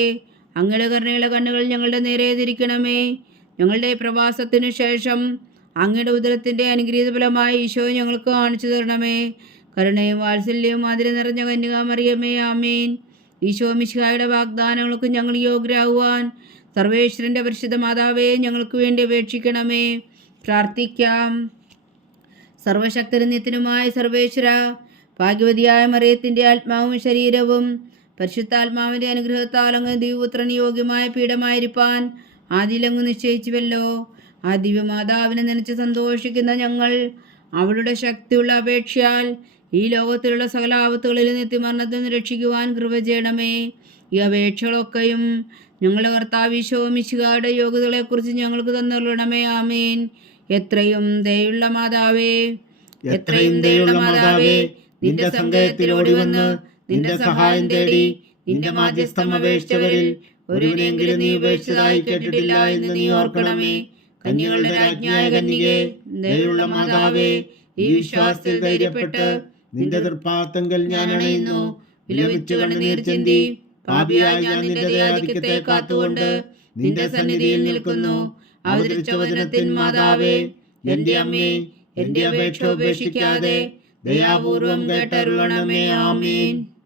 അങ്ങയുടെ കരുണയുള്ള കണ്ണുകൾ ഞങ്ങളുടെ നേരെ തിരിക്കണമേ. ഞങ്ങളുടെ പ്രവാസത്തിനു ശേഷം അങ്ങയുടെ ഉദരത്തിൻ്റെ അനുഗ്രഹീത ഫലമായി ഈശോ ഞങ്ങൾക്ക് കാണിച്ചു തരണമേ. കരുണയും വാത്സല്യവും അതിരെ നിറഞ്ഞ കന്യകാമറിയമേ, ആമീൻ. ഈശോ മിശിഹായുടെ വാഗ്ദാനങ്ങൾക്ക് ഞങ്ങൾ യോഗ്യരാകുവാൻ സർവേശ്വരൻ്റെ പരിശുദ്ധ മാതാവേ, ഞങ്ങൾക്ക് വേണ്ടി അപേക്ഷിക്കണമേ. പ്രാർത്ഥിക്കാം. സർവശക്തനും നിത്യനുമായ സർവേശ്വര, ഭാഗ്യവതിയായ മറിയത്തിൻ്റെ ആത്മാവും ശരീരവും പരിശുദ്ധാത്മാവിൻ്റെ അനുഗ്രഹത്താൽ അങ്ങ് ദിവ്യപുത്രന് യോഗ്യമായ പീഠമായിരിക്കാൻ ആദിയിലങ്ങ് നിശ്ചയിച്ചുവല്ലോ. ആ ദിവ്യമാതാവിനെ നനച്ച് സന്തോഷിക്കുന്ന ഞങ്ങൾ അവളുടെ ശക്തിയുള്ള അപേക്ഷയാൽ ഈ ലോകത്തിലുള്ള സകല ആപത്തുകളിൽ നിത്യമരണത്തിൽ നിന്ന് രക്ഷിക്കുവാൻ കൃപ ചെയ്യണമേ. ഈ അപേക്ഷകളൊക്കെയും ഞങ്ങളുടെ കർത്താവ് ഈശോ മിശിഹായുടെ യോഗ്യതകളെക്കുറിച്ച് ഞങ്ങൾക്ക് തന്നുകൊള്ളണമേ. ആമീൻ. എത്രയും ദയുള്ള മാതാവേ, എത്രയും ദയുള്ള മാതാവേ, നിന്റെ സങ്കേതത്തിൽ ഓടി വന്ന് നിന്റെ സഹായം തേടി നിന്റെ മാധ്യസ്ഥം അപേക്ഷിച്ചവരിൽ ഒരുവനെങ്കിലും നീ ഉപേക്ഷിച്ചതായി കേട്ടിട്ടില്ല എന്ന് നീ ഓർക്കണമേ. കന്യകളുടെ രാജ്ഞിയായ കന്യകേ, ദയയുള്ള മാതാവേ, ഈ വിശ്വാസത്തിൽ ധൈര്യപ്പെട്ട് നിന്റെ തൃപ്പാദത്തങ്കൽ ഞാൻ അണയുന്നു. വിലപിച്ചു കണ്ണുനീർ ചിന്തി പാപിയായ ഞാൻ നിന്റെ ദയാധിക്യത്തെ കാത്തുകൊണ്ട് നിന്റെ സന്നിധിയിൽ നിൽക്കുന്നു. അവതരിച്ച വചനത്തിൻ മാതാവേ, എന്റെ അമ്മേ, എന്റെ അപേക്ഷ ഉപേക്ഷിക്കാതെ ദയാപൂർവം കേട്ടരുളണമേ. ആമേൻ.